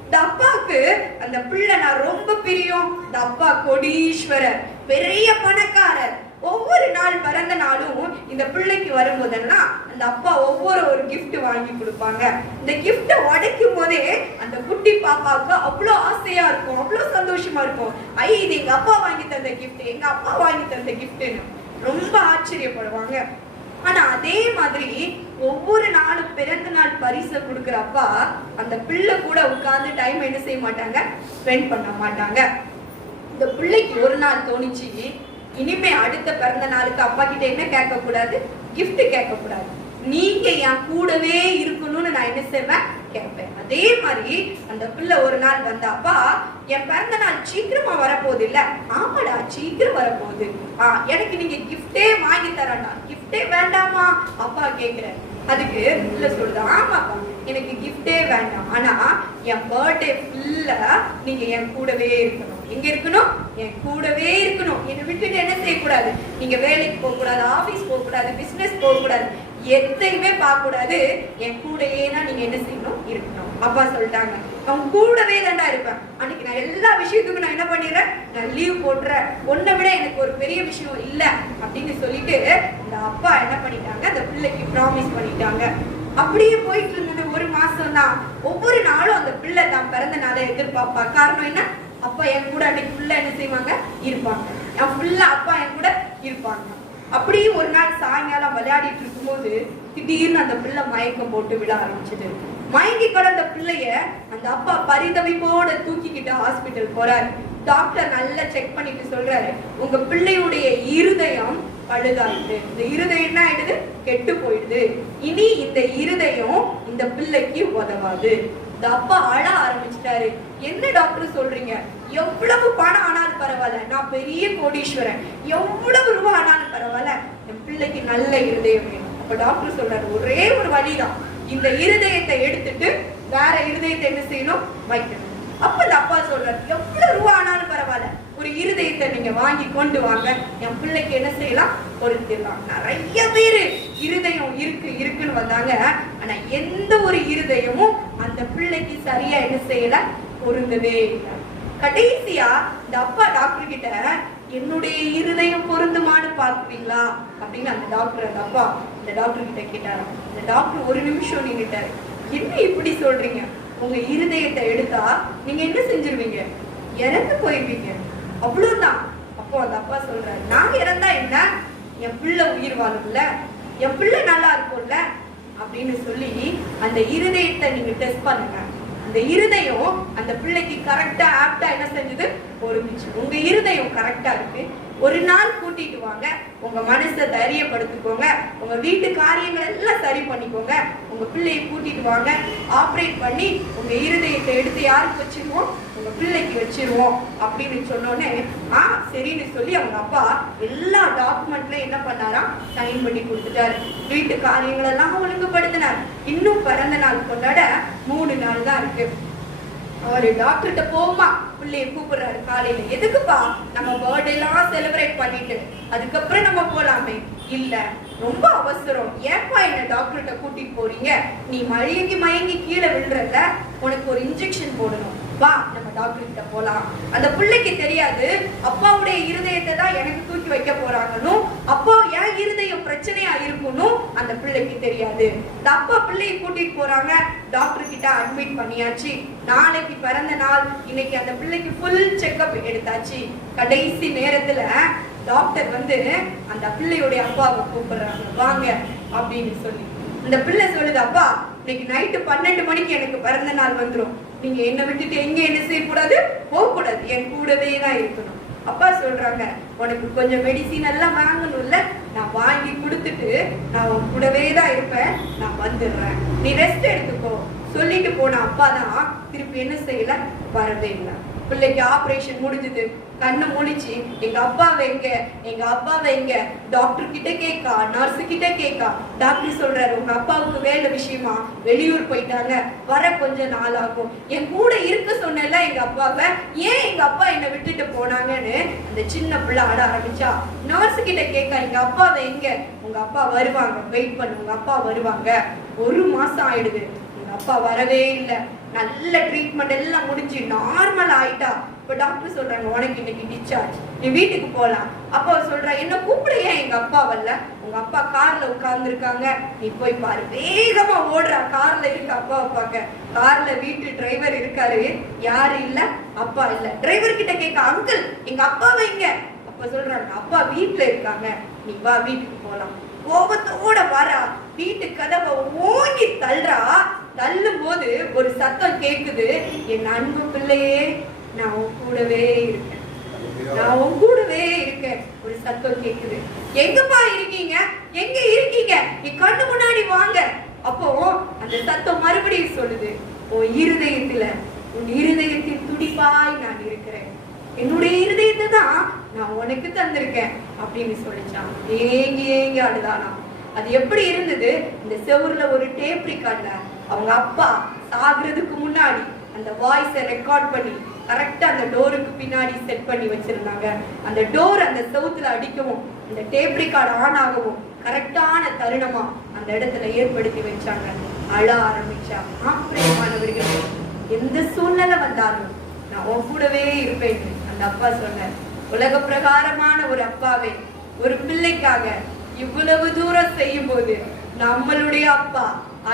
இந்த அப்பாவுக்கு அந்த பிள்ளை நான் ரொம்ப பிரியம். இந்த அப்பா கோடீஸ்வரர், பெரிய பணக்காரர். ஒவ்வொரு நாள் பிறந்த நாளும் இந்த பிள்ளைக்கு வரும்போதெல்லாம் அந்த அப்பா ஒரு கிஃப்ட் வாங்கி கொடுப்பாங்க. இந்த கிஃப்ட உடைக்கும் போதே அந்த குட்டி பாப்பாவுக்கு அவ்வளோ ஆசையா இருக்கும், அவ்வளோ சந்தோஷமா இருக்கும். இது எங்க அப்பா வாங்கி தந்த கிஃப்ட், எங்க அப்பா வாங்கி தந்த கிஃப்ட்னு ரொம்ப ஆச்சரியப்படுவாங்க. ஆனா அதே மாதிரி ஒவ்வொரு நாளும் பிறந்த நாள் பரிசை கொடுக்குற அப்பா அந்த பிள்ளை கூட உட்கார்ந்து டைம் என்ன செய்ய மாட்டாங்க? ஸ்பெண்ட் பண்ண மாட்டாங்க. இந்த பிள்ளைக்கு ஒரு நாள் தோணிச்சு, இனிமே அடுத்த பிறந்த நாளுக்கு அப்பா கிட்ட என்ன கேட்க கூடாது? கிஃப்ட் கேட்க கூடாது, நீங்க என் கூடவே இருக்கணும்னு நான் என்ன செய்வேன்? கேட்பேன். அதே மாதிரி அந்த பிள்ளை ஒரு நாள் வந்த, அப்பா என் பிறந்த நாள் சீக்கிரமா வரப்போகுது இல்ல? ஆமாடா சீக்கிரம் வரப்போகுது. எனக்கு நீங்க கிஃப்டே வாங்கி தரண்டா. கிஃப்டே வேண்டாமா அப்பா கேக்குறேன். அதுக்கு பிள்ளை சொல்லுது, ஆமாப்பா எனக்கு கிஃப்டே வேண்டாம், ஆனா என் பர்த்டே ஃபுல்லா நீங்க என் கூடவே இருக்கணும். எங்க இருக்கணும்? என் கூடவே இருக்கணும். என்னை விட்டுட்டு என்ன செய்யக்கூடாது? நீங்க வேலைக்கு போக கூடாது, ஆபீஸ் போக கூடாது, பிசினஸ் போக கூடாது, எதையுமே பார்க்க கூடாது. என் கூடவே தான் நீங்க என்ன செய்யணும்? இருக்கணும். அப்பா சொல்லிட்டாங்க, அவன் கூடவே தாண்டா இருப்பேன். அன்னைக்கு நான் எல்லா விஷயத்துக்கும் நான் என்ன பண்ணிடுறேன்? நான் லீவ் போட்டுறேன். ஒன்னை விட எனக்கு ஒரு பெரிய விஷயம் இல்ல அப்படின்னு சொல்லிட்டு இந்த அப்பா என்ன பண்ணிட்டாங்க? அந்த பிள்ளைக்கு ப்ராமிஸ் பண்ணிட்டாங்க. அப்படியே போயிட்டு இருந்தது ஒரு மாசம் தான். ஒவ்வொரு நாளும் அந்த பிள்ளை தான் பிறந்த நாளை எதிர்பார்ப்பா. காரணம் என்ன? அப்பா என் கூட அன்னைக்கு ஃபுல்லா என்ன செய்வாங்க? இருப்பாங்க. என் ஃபுல்லா அப்பா என் கூட இருப்பாங்க. அப்படியே ஒரு நாள் சாயங்காலம் விளையாடிட்டு இருக்கும்போது திடீர்னு அந்த பிள்ளை மயக்கம் போட்டு விழ ஆரம்பிச்சது. மயங்கி கிடந்த பிள்ளைய அந்த அப்பா பரிதவிப்போட தூக்கிக்கிட்டு ஹாஸ்பிட்டல் போறாரு. டாக்டர் நல்லா செக் பண்ணிட்டு சொல்றாரு, உங்க பிள்ளையுடைய இருதயம் பழுதாயிடுது. இந்த இருதயம் என்ன ஆயிடுது? கெட்டு போயிடுது. இனி இந்த இருதயம் இந்த பிள்ளைக்கு உதவாது. இந்த அப்பா அழ ஆரம்பிச்சிட்டாரு. என்ன டாக்டர் சொல்றீங்க? எவ்வளவு பணம் ஆனாலும் பரவாயில்ல, நான் பெரிய கோடீஸ்வரன், எவ்வளவு ரூபாய் ஆனாலும் பரவாயில்ல, என் பிள்ளைக்கு நல்ல இருதயம் வேணும். அப்ப டாக்டர் சொல்றாரு, ஒரே ஒரு வழிதான், இந்த இருதயத்தை எடுத்துட்டு வேற இருதயத்தை என்ன செய்யணும்? வைக்கணும். அப்ப இந்த அப்பா சொல்றாரு, எவ்வளவு ரூபா ஆனாலும் பரவாயில்ல, ஒரு இருதயத்தை நீங்க வாங்கி கொண்டு வாங்க, என் பிள்ளைக்கு என்ன செய்யலாம்? பொருத்திடலாம். நிறைய பேரு இருதயம் இருக்குன்னு வந்தாங்க. ஆனா எந்த ஒரு இருதயமும் அந்த பிள்ளைக்கு சரியா என்ன செய்யல? பொருந்தவே இல்லை. கடைசியா இந்த அப்பா டாக்டர் கிட்ட, என்னுடைய இருதயம் பொருந்துமான்னு பாக்குறீங்களா அப்படின்னு அந்த அப்பா இந்த டாக்டர் கிட்ட கேட்டாரு. இந்த டாக்டர் ஒரு நிமிஷம் நின்னுட்டாரு. என்ன இப்படி சொல்றீங்க? உங்க இருதயத்தை எடுத்தா நீங்க என்ன செஞ்சிருவீங்க? இறந்து போயிருவீங்க, அவ்வளவுதான். அப்போ அந்த அப்பா சொல்றாரு, நான் இறந்தா என்ன, என் பிள்ளை உயிர் வாழும்ல, என் பிள்ளை நல்லா இருக்கும்ல அப்படின்னு சொல்லி அந்த இருதயத்தை நீங்க டெஸ்ட் பண்ணுங்க. அந்த இருதயம் அந்த பிள்ளைக்கு கரெக்டா ஆப்டா என்ன செஞ்சது? பொருந்துச்சு. உங்க இருதயம் கரெக்டா இருக்கு. ஒரு நாள் கூட்டிட்டு வாங்க, உங்க மனசை தைரியப்படுத்திக்கோங்க, உங்க வீட்டு காரியங்கள் எல்லாம் சரி பண்ணிக்கோங்க, உங்க பிள்ளையை கூட்டிட்டு வாங்க, ஆப்ரேட் பண்ணி உங்க இருதயத்தை எடுத்து யாருக்கு வச்சிருவோம்? உங்க பிள்ளைக்கு வச்சிருவோம் அப்படின்னு சொன்னோடனே சரின்னு சொல்லி அவங்க அப்பா எல்லா டாக்குமெண்ட்லயும் என்ன பண்ணாராம்? சைன் பண்ணி கொடுத்துட்டாரு. வீட்டு காரியங்கள் எல்லாம் ஒழுங்குபடுத்தினார். இன்னும் பிறந்த நாள் கொண்டாட 3 நாள் தான் இருக்கு. அவரு டாக்டர்கிட்ட போமா பிள்ளைய கூப்பிடுறாரு காலையில. எதுக்குப்பா? நம்ம பர்த்டே எல்லாம் செலிப்ரேட் பண்ணிட்டு அதுக்கப்புறம் நம்ம போலாமே. இல்ல, ரொம்ப அவசரம், ஏப்பா என்ன டாக்டர்கிட்ட கூட்டிட்டு போறீங்க? நீ மயங்கி கீழே விழுறல, உனக்கு ஒரு இன்ஜெக்ஷன் போடணும், வா நம்ம டாக்டர் கிட்ட போலாம். அந்த பிள்ளைக்கு தெரியாது அப்பாவுடைய இருதயத்தை தான் எனக்கு தூக்கி வைக்க போறாங்கன்னு, அப்பா ஏன் இருதயம் பிரச்சனையா இருக்குன்னு அந்த பிள்ளைக்கு தெரியாது. இந்த அப்பா பிள்ளையை கூட்டிட்டு போறாங்க, டாக்டர் கிட்ட அட்மிட் பண்ணியாச்சு. நாளைக்கு பிறந்த நாள், இன்னைக்கு அந்த பிள்ளைக்கு ஃபுல் செக்அப் எடுத்தாச்சு. கடைசி நேரத்துல டாக்டர் வந்து அந்த பிள்ளையுடைய அப்பாவை கூப்பிடுறாங்க, வாங்க அப்படின்னு சொல்லி. அந்த பிள்ளை சொல்லுது, அப்பா இன்னைக்கு நைட்டு 12 மணிக்கு எனக்கு பிறந்த நாள் வந்துடும், நீங்க என்ன விட்டுட்டு எங்க என்ன செய்யக்கூடாது, போக கூடாது, என் கூடவே தான் இருக்கணும். அப்பா சொல்றாங்க, உனக்கு கொஞ்சம் மெடிசின் எல்லாம் வாங்கணும்ல, நான் வாங்கி கொடுத்துட்டு நான் உன் கூடவே தான் இருப்பேன், நான் வந்துடுறேன், நீ ரெஸ்ட் எடுத்துக்கோ சொல்லிட்டு போன அப்பா தான் திருப்பி என்ன செய்யல, வரவே இல்லை. பிள்ளைக்கு ஆபரேஷன் முடிஞ்சது, கண்ணு முடிச்சு எங்க அப்பாவை எங்க டாக்டர் கிட்ட கேட்கா, நர்ஸ் கிட்ட கேட்கா. டாக்டர் சொல்றாரு, உங்க அப்பாவுக்கு வேலை விஷயமா வெளியூர் போயிட்டாங்க, வர கொஞ்ச நாள் ஆகும், என் கூட இருக்க சொன்னல எங்க அப்பாவை, ஏன் எங்க அப்பா என்னை விட்டுட்டு போனாங்கன்னு அந்த சின்ன பிள்ளை ஆட ஆரம்பிச்சா. நர்ஸ் கிட்ட கேட்கா, எங்க அப்பாவை எங்க? உங்க அப்பா வருவாங்க, வெயிட் பண்ணு, உங்க அப்பா வருவாங்க. 1 மாசம் ஆயிடுது, எங்க அப்பா வரவே இல்லை. நல்ல ட்ரீட்மெண்ட் எல்லாம் முடிஞ்சு நார்மல் ஆயிட்டா. இப்ப டாக்டர் சொல்றாங்க, உனக்கு இன்னைக்கு டிஸ்சார்ஜ், நீ வீட்டுக்கு போலாம். அப்பா சொல்றா, என்ன கூப்பிடையா எங்க அப்பா வரல? உங்க அப்பா கார்ல உட்கார்ந்து இருக்காங்க, நீ போய் பாரு. வேகமா ஓடுறா, கார்ல இருக்கு அப்பாவை பார்க்க. கார்ல வீட்டு டிரைவர் இருக்காரு, யாரு இல்ல, அப்பா இல்ல. டிரைவர் கிட்ட கேட்க, அங்கிள் எங்க அப்பாவை எங்க? அப்ப சொல்றாங்க, அப்பா வீட்டுல இருக்காங்க, நீ வா வீட்டுக்கு போலாம். கோபத்தோட வரா, வீட்டு கதவை ஓங்கி தள்ளுறா. தள்ளும் போது ஒரு சத்தம் கேக்குது, என் அன்பு பிள்ளையே நான் உன் கூடவே இருக்கேன், நான் உன் கூடவே இருக்கேன். ஒரு சத்தம் கேக்குது, எங்கப்பா இருக்கீங்க, எங்க இருக்கீங்க, நீ கண்ணு முன்னாடி வாங்க. அப்போ அந்த சத்தம் மறுபடியும் சொல்லுது, உன் இருதயத்துல, உன் இருதயத்தின் துடிப்பாய் நான் இருக்கிறேன், என்னுடைய இருதயத்தை தான் நான் உனக்கு தந்திருக்கேன் அப்படின்னு சொல்லிச்சான். ஏங்கி அழுதானா. அது எப்படி இருந்தது, இந்த செவுர்ல ஒரு டேப் ரெக்கார்ட்ல அவங்க அப்பா சாகுறதுக்கு முன்னாடி அந்த வாய்ஸை ரெக்கார்ட் பண்ணி கரெக்டா அந்த டோருக்கு பின்னாடி செட் பண்ணி வச்சிருந்தாங்க. அந்த டோர் அந்த செவுத்துல அடிக்கவும் அந்த டேப் ரெக்கார்ட் ஆன் ஆகவும் கரெக்டான தருணமா அந்த இடத்துல ஏற்படுத்தி வச்சாங்க. அழ ஆரம்பிச்சா. ஆப்பிரியமானவர்கள், எந்த சூழ்நிலை வந்தாலும் நான் உன் கூடவே இருப்பேன் அந்த அப்பா சொன்னார். உலக பிரகாரமான ஒரு அப்பாவே ஒரு பிள்ளைக்காக இவ்வளவு தூரம் செய்யும் போது நம்மளுடைய அப்பா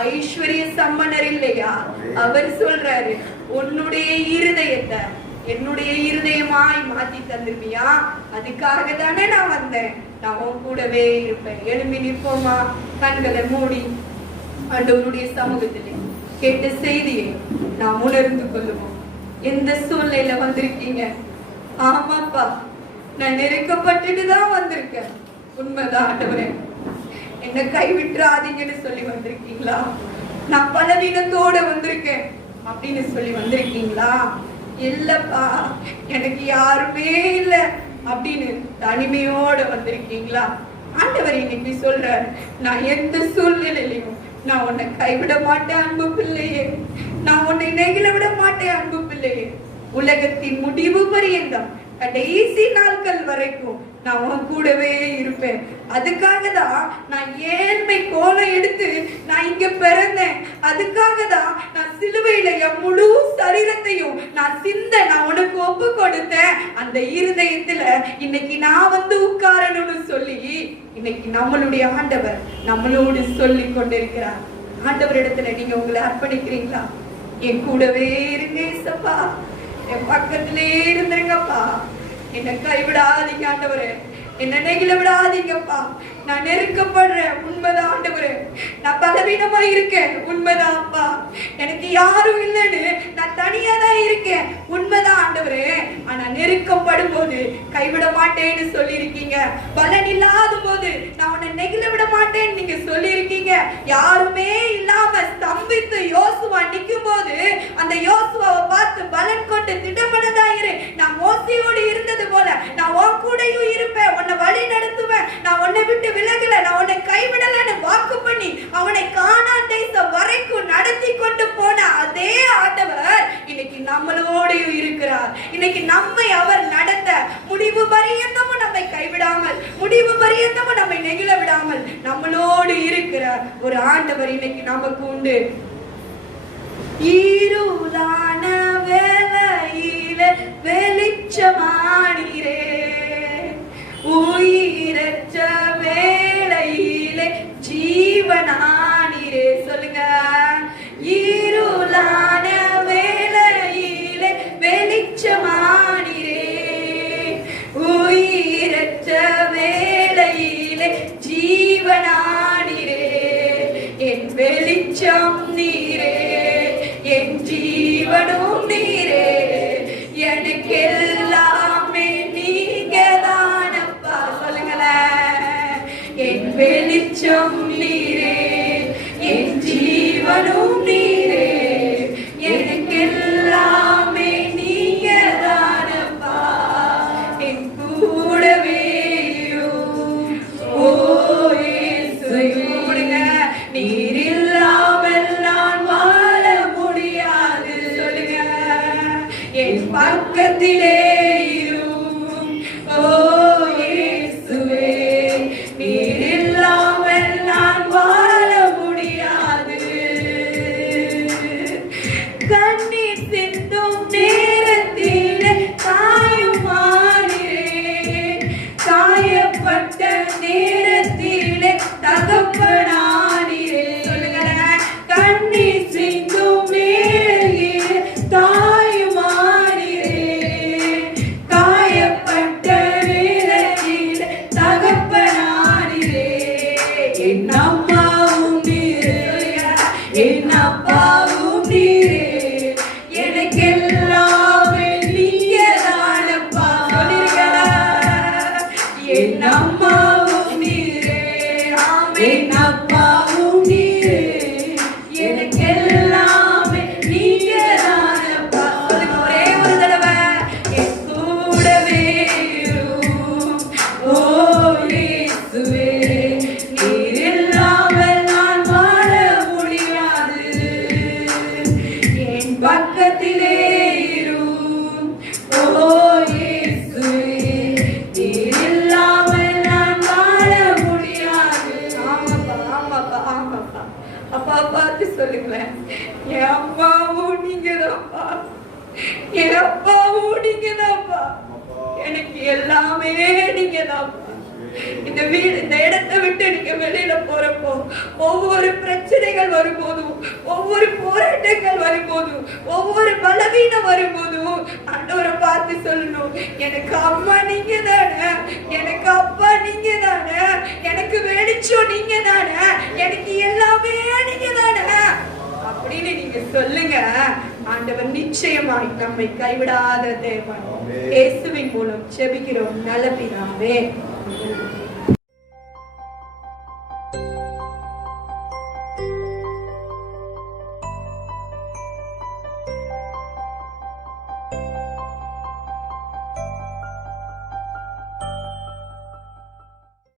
ஐஸ்வர்ய சம்பனர் இல்லையா? அவர் சொல்றாரு, உன்னுடைய இருதயத்தை என்னுடைய இருதயமாய் மாத்தி தந்துருவியா? அதுக்காக தானே நான் வந்தேன், நான் உன் கூடவே இருப்பேன். எழும்பி நிற்போமா, கண்களை மூடி ஆண்டவருடைய சமூகத்திலே கேட்ட செய்தியை நாம் உணர்ந்து கொள்ளுவோம். எந்த சூழ்நிலையில வந்திருக்கீங்க? ஆமாப்பா, நான் நெருக்கப்பட்டுட்டு தான் வந்திருக்கேன், உண்மைதான் ஆண்டவரே, என்ன கைவிட்டுறாதீங்கன்னு சொல்லி வந்திருக்கீங்களா? நான் பலவீனத்தோட வந்திருக்கேன் அப்படின்னு சொல்லி வந்திருக்கீங்களா? இல்லப்பா, எனக்கு யாருமே இல்லை அப்படின்னு தனிமையோட வந்திருக்கீங்களா? ஆண்டவர் இன்னைக்கு சொல்றாரு, நான் எந்த சூழ்நிலையிலையும் நான் உன்னை கைவிட மாட்டேன் அன்பு பிள்ளையே, நான் உன்னை நெகிழ விட மாட்டேன் அன்பு பிள்ளையே. உலகத்தின் முடிவு பரியந்தம் கடைசி நாட்கள் வரைக்கும் நான் உன் கூடவே இருப்பேன். அதுக்காக தான் நான் ஏழ்மை கோலம் எடுத்து நான் இங்க பிறந்தேன். அதுக்காக தான் நான் சிலுவையில என் முழு சரீரத்தையும் நான் உனக்கு ஒப்பு கொடுத்தேன். அந்த இருதயத்துல இன்னைக்கு நான் வந்து உட்காரணும்னு சொல்லி இன்னைக்கு நம்மளுடைய ஆண்டவர் நம்மளோடு சொல்லி கொண்டிருக்கிறார். ஆண்டவரிடத்துல நீங்க உங்களை அர்ப்பணிக்கிறீங்களா? என் கூடவே இருங்க ஏசப்பா, என் பக்கத்திலே இருந்துருங்கப்பா, என்ன கைவிடாதீங்க ஆண்டவரே, என்ன நெகிழ விடாதீங்கப்பா. நான் நெருக்கப்படுறேன், உண்மைதான் ஆண்டவரே, நான் பலவீனமா இருக்கேன், உண்மைதான் அப்பா, எனக்கு யாரும் இல்லைன்னு நான் தனியா தான் இருக்கேன், உண்மைதான் ஆண்டவரே. ஆனா நெருக்கப்படும் போது கைவிட மாட்டேன்னு சொல்லி இருக்கீங்க. பலன் இல்லாத போது நான் உன்னை நெகிழ விட மாட்டேன்னு நீங்க சொல்லி இருக்கீங்க. யாருமே இல்லாம ஸ்தம்பித்து யோசுவா நிற்கும் போது அந்த யோசுவாவை பார்த்து பலன் கொண்டு திட்டப்பட்டதாயிரு, நான் மோசையோடு இருந்தது போல நான் உன் கூடயும் இருப்பேன், உன்னை வழி நடத்துவேன், நான் உன்னை விட்டு விலகல, நான் உன்னை கைவிடலன்னு வாக்கு பண்ணி அவனை கானான் தேசம் வரைக்கும் நடத்தி கொண்டு போன அதே ஆண்டவர் இன்னைக்கு நம்மளோடையும் இருக்கிறார். இன்னைக்கு நம்மை அவர் நடத்த முடிவு பரியந்தமும் நம்ம நம்மை கைவிடாமல் முடிவு பரியந்தமும் நம்மை நெகிழ விடாமல் நம்மளோடு இருக்கிற ஒரு ஆண்டவர் இன்னைக்கு நமக்கு உண்டு. இருளான வேளையில வெளிச்சமானீரே, உயிரற்ற வேளையிலே ஜீவனானீரே. சொல்லுங்க. இருளான வேளையிலே வெளிச்சமானீரே, உயிரற்ற வேளையிலே ஜீவனானீரே. என் வெளிச்சம் நீரே, என் ஜீவனும் நீரே, எனக்கு எல்லாமே நீங்க தானப்பா. சொல்லுங்களேன். என் வெளிச்சம் நீரே, என் ஜீவனும் நீரே, எனக்கு எல்லாமே நீங்க தானப்பா. என் கூடவே ஓ இயேசுவே, நீர் இல்லாமல் நான் வாழ முடியாது. சொல்லுங்க. என் பக்கத்திலே இரும் ஓ இயேசுவே, நீர் இல்லாமல் நான் வாழ முடியாது. கண்ணீர் சிந்தும் நேரத்திலே காயுமானீரே, காயப்பட்ட நேரத்திலே தகப்பனானீரே. சொல்லுங்களேன். கண்ணீர் சிந்தும் நேரத்திலே தாயுமானீரே, காயப்பட்ட நேரத்திலே தகப்பனானீரே. என் அம்மாவும் நீரே, என் அப்பாவும் நீரே, எனக்கு எல்லாமே நீங்க தானப்பா. சொல்லிருக்கா. என் அம்மாவும் நீரே, என் அப்பாவும் நீரே, எனக்கு எல்லாமே நீங்க தானப்பா. சொல்லுங்க ஒரே ஒரு தடவை. என் கூடவே இரும் ஓ இயேசுவே, நீர் இல்லாமல் நான் வாழ முடியாது. என் பக்கத்திலே இரும் ஓ இயேசுவே, நீர் இல்லாமல் நான் வாழ முடியாது. ஆமாப்பா, ஆமாப்பா, ஆமாப்பா. அப்பா பார்த்து சொல்லுங்களேன். என் அம்மாவும் நீங்கதான்ப்பா, என் அப்பாவும் நீங்கதான்ப்பா, எனக்கு எல்லாமே நீங்கதான்ப்பா. இந்த வீடு, இந்த இடத்தை விட்டு நீங்க வெளியில போறப்போ ஒவ்வொரு பிரச்சனைகள் வரும்போதும், ஒவ்வொரு போராட்டங்கள் வரும்போதும், ஒவ்வொரு பலவீனம் வரும்போதும் ஆண்டவரை பார்த்து சொல்லணும். எனக்கு அம்மா நீங்க தானே, எனக்கு அப்பா நீங்க தானே, எனக்கு வெளிச்சம் நீங்க தானே, எனக்கு எல்லாமே நீங்க தானே அப்படின்னு நீங்க சொல்லுங்க. ஆண்டவர் நிச்சயமாய் நம்மை கைவிடாத தேவன். இயேசுவின் மூலம் ஜெபிக்கிறோம் நல்ல பிதாவே.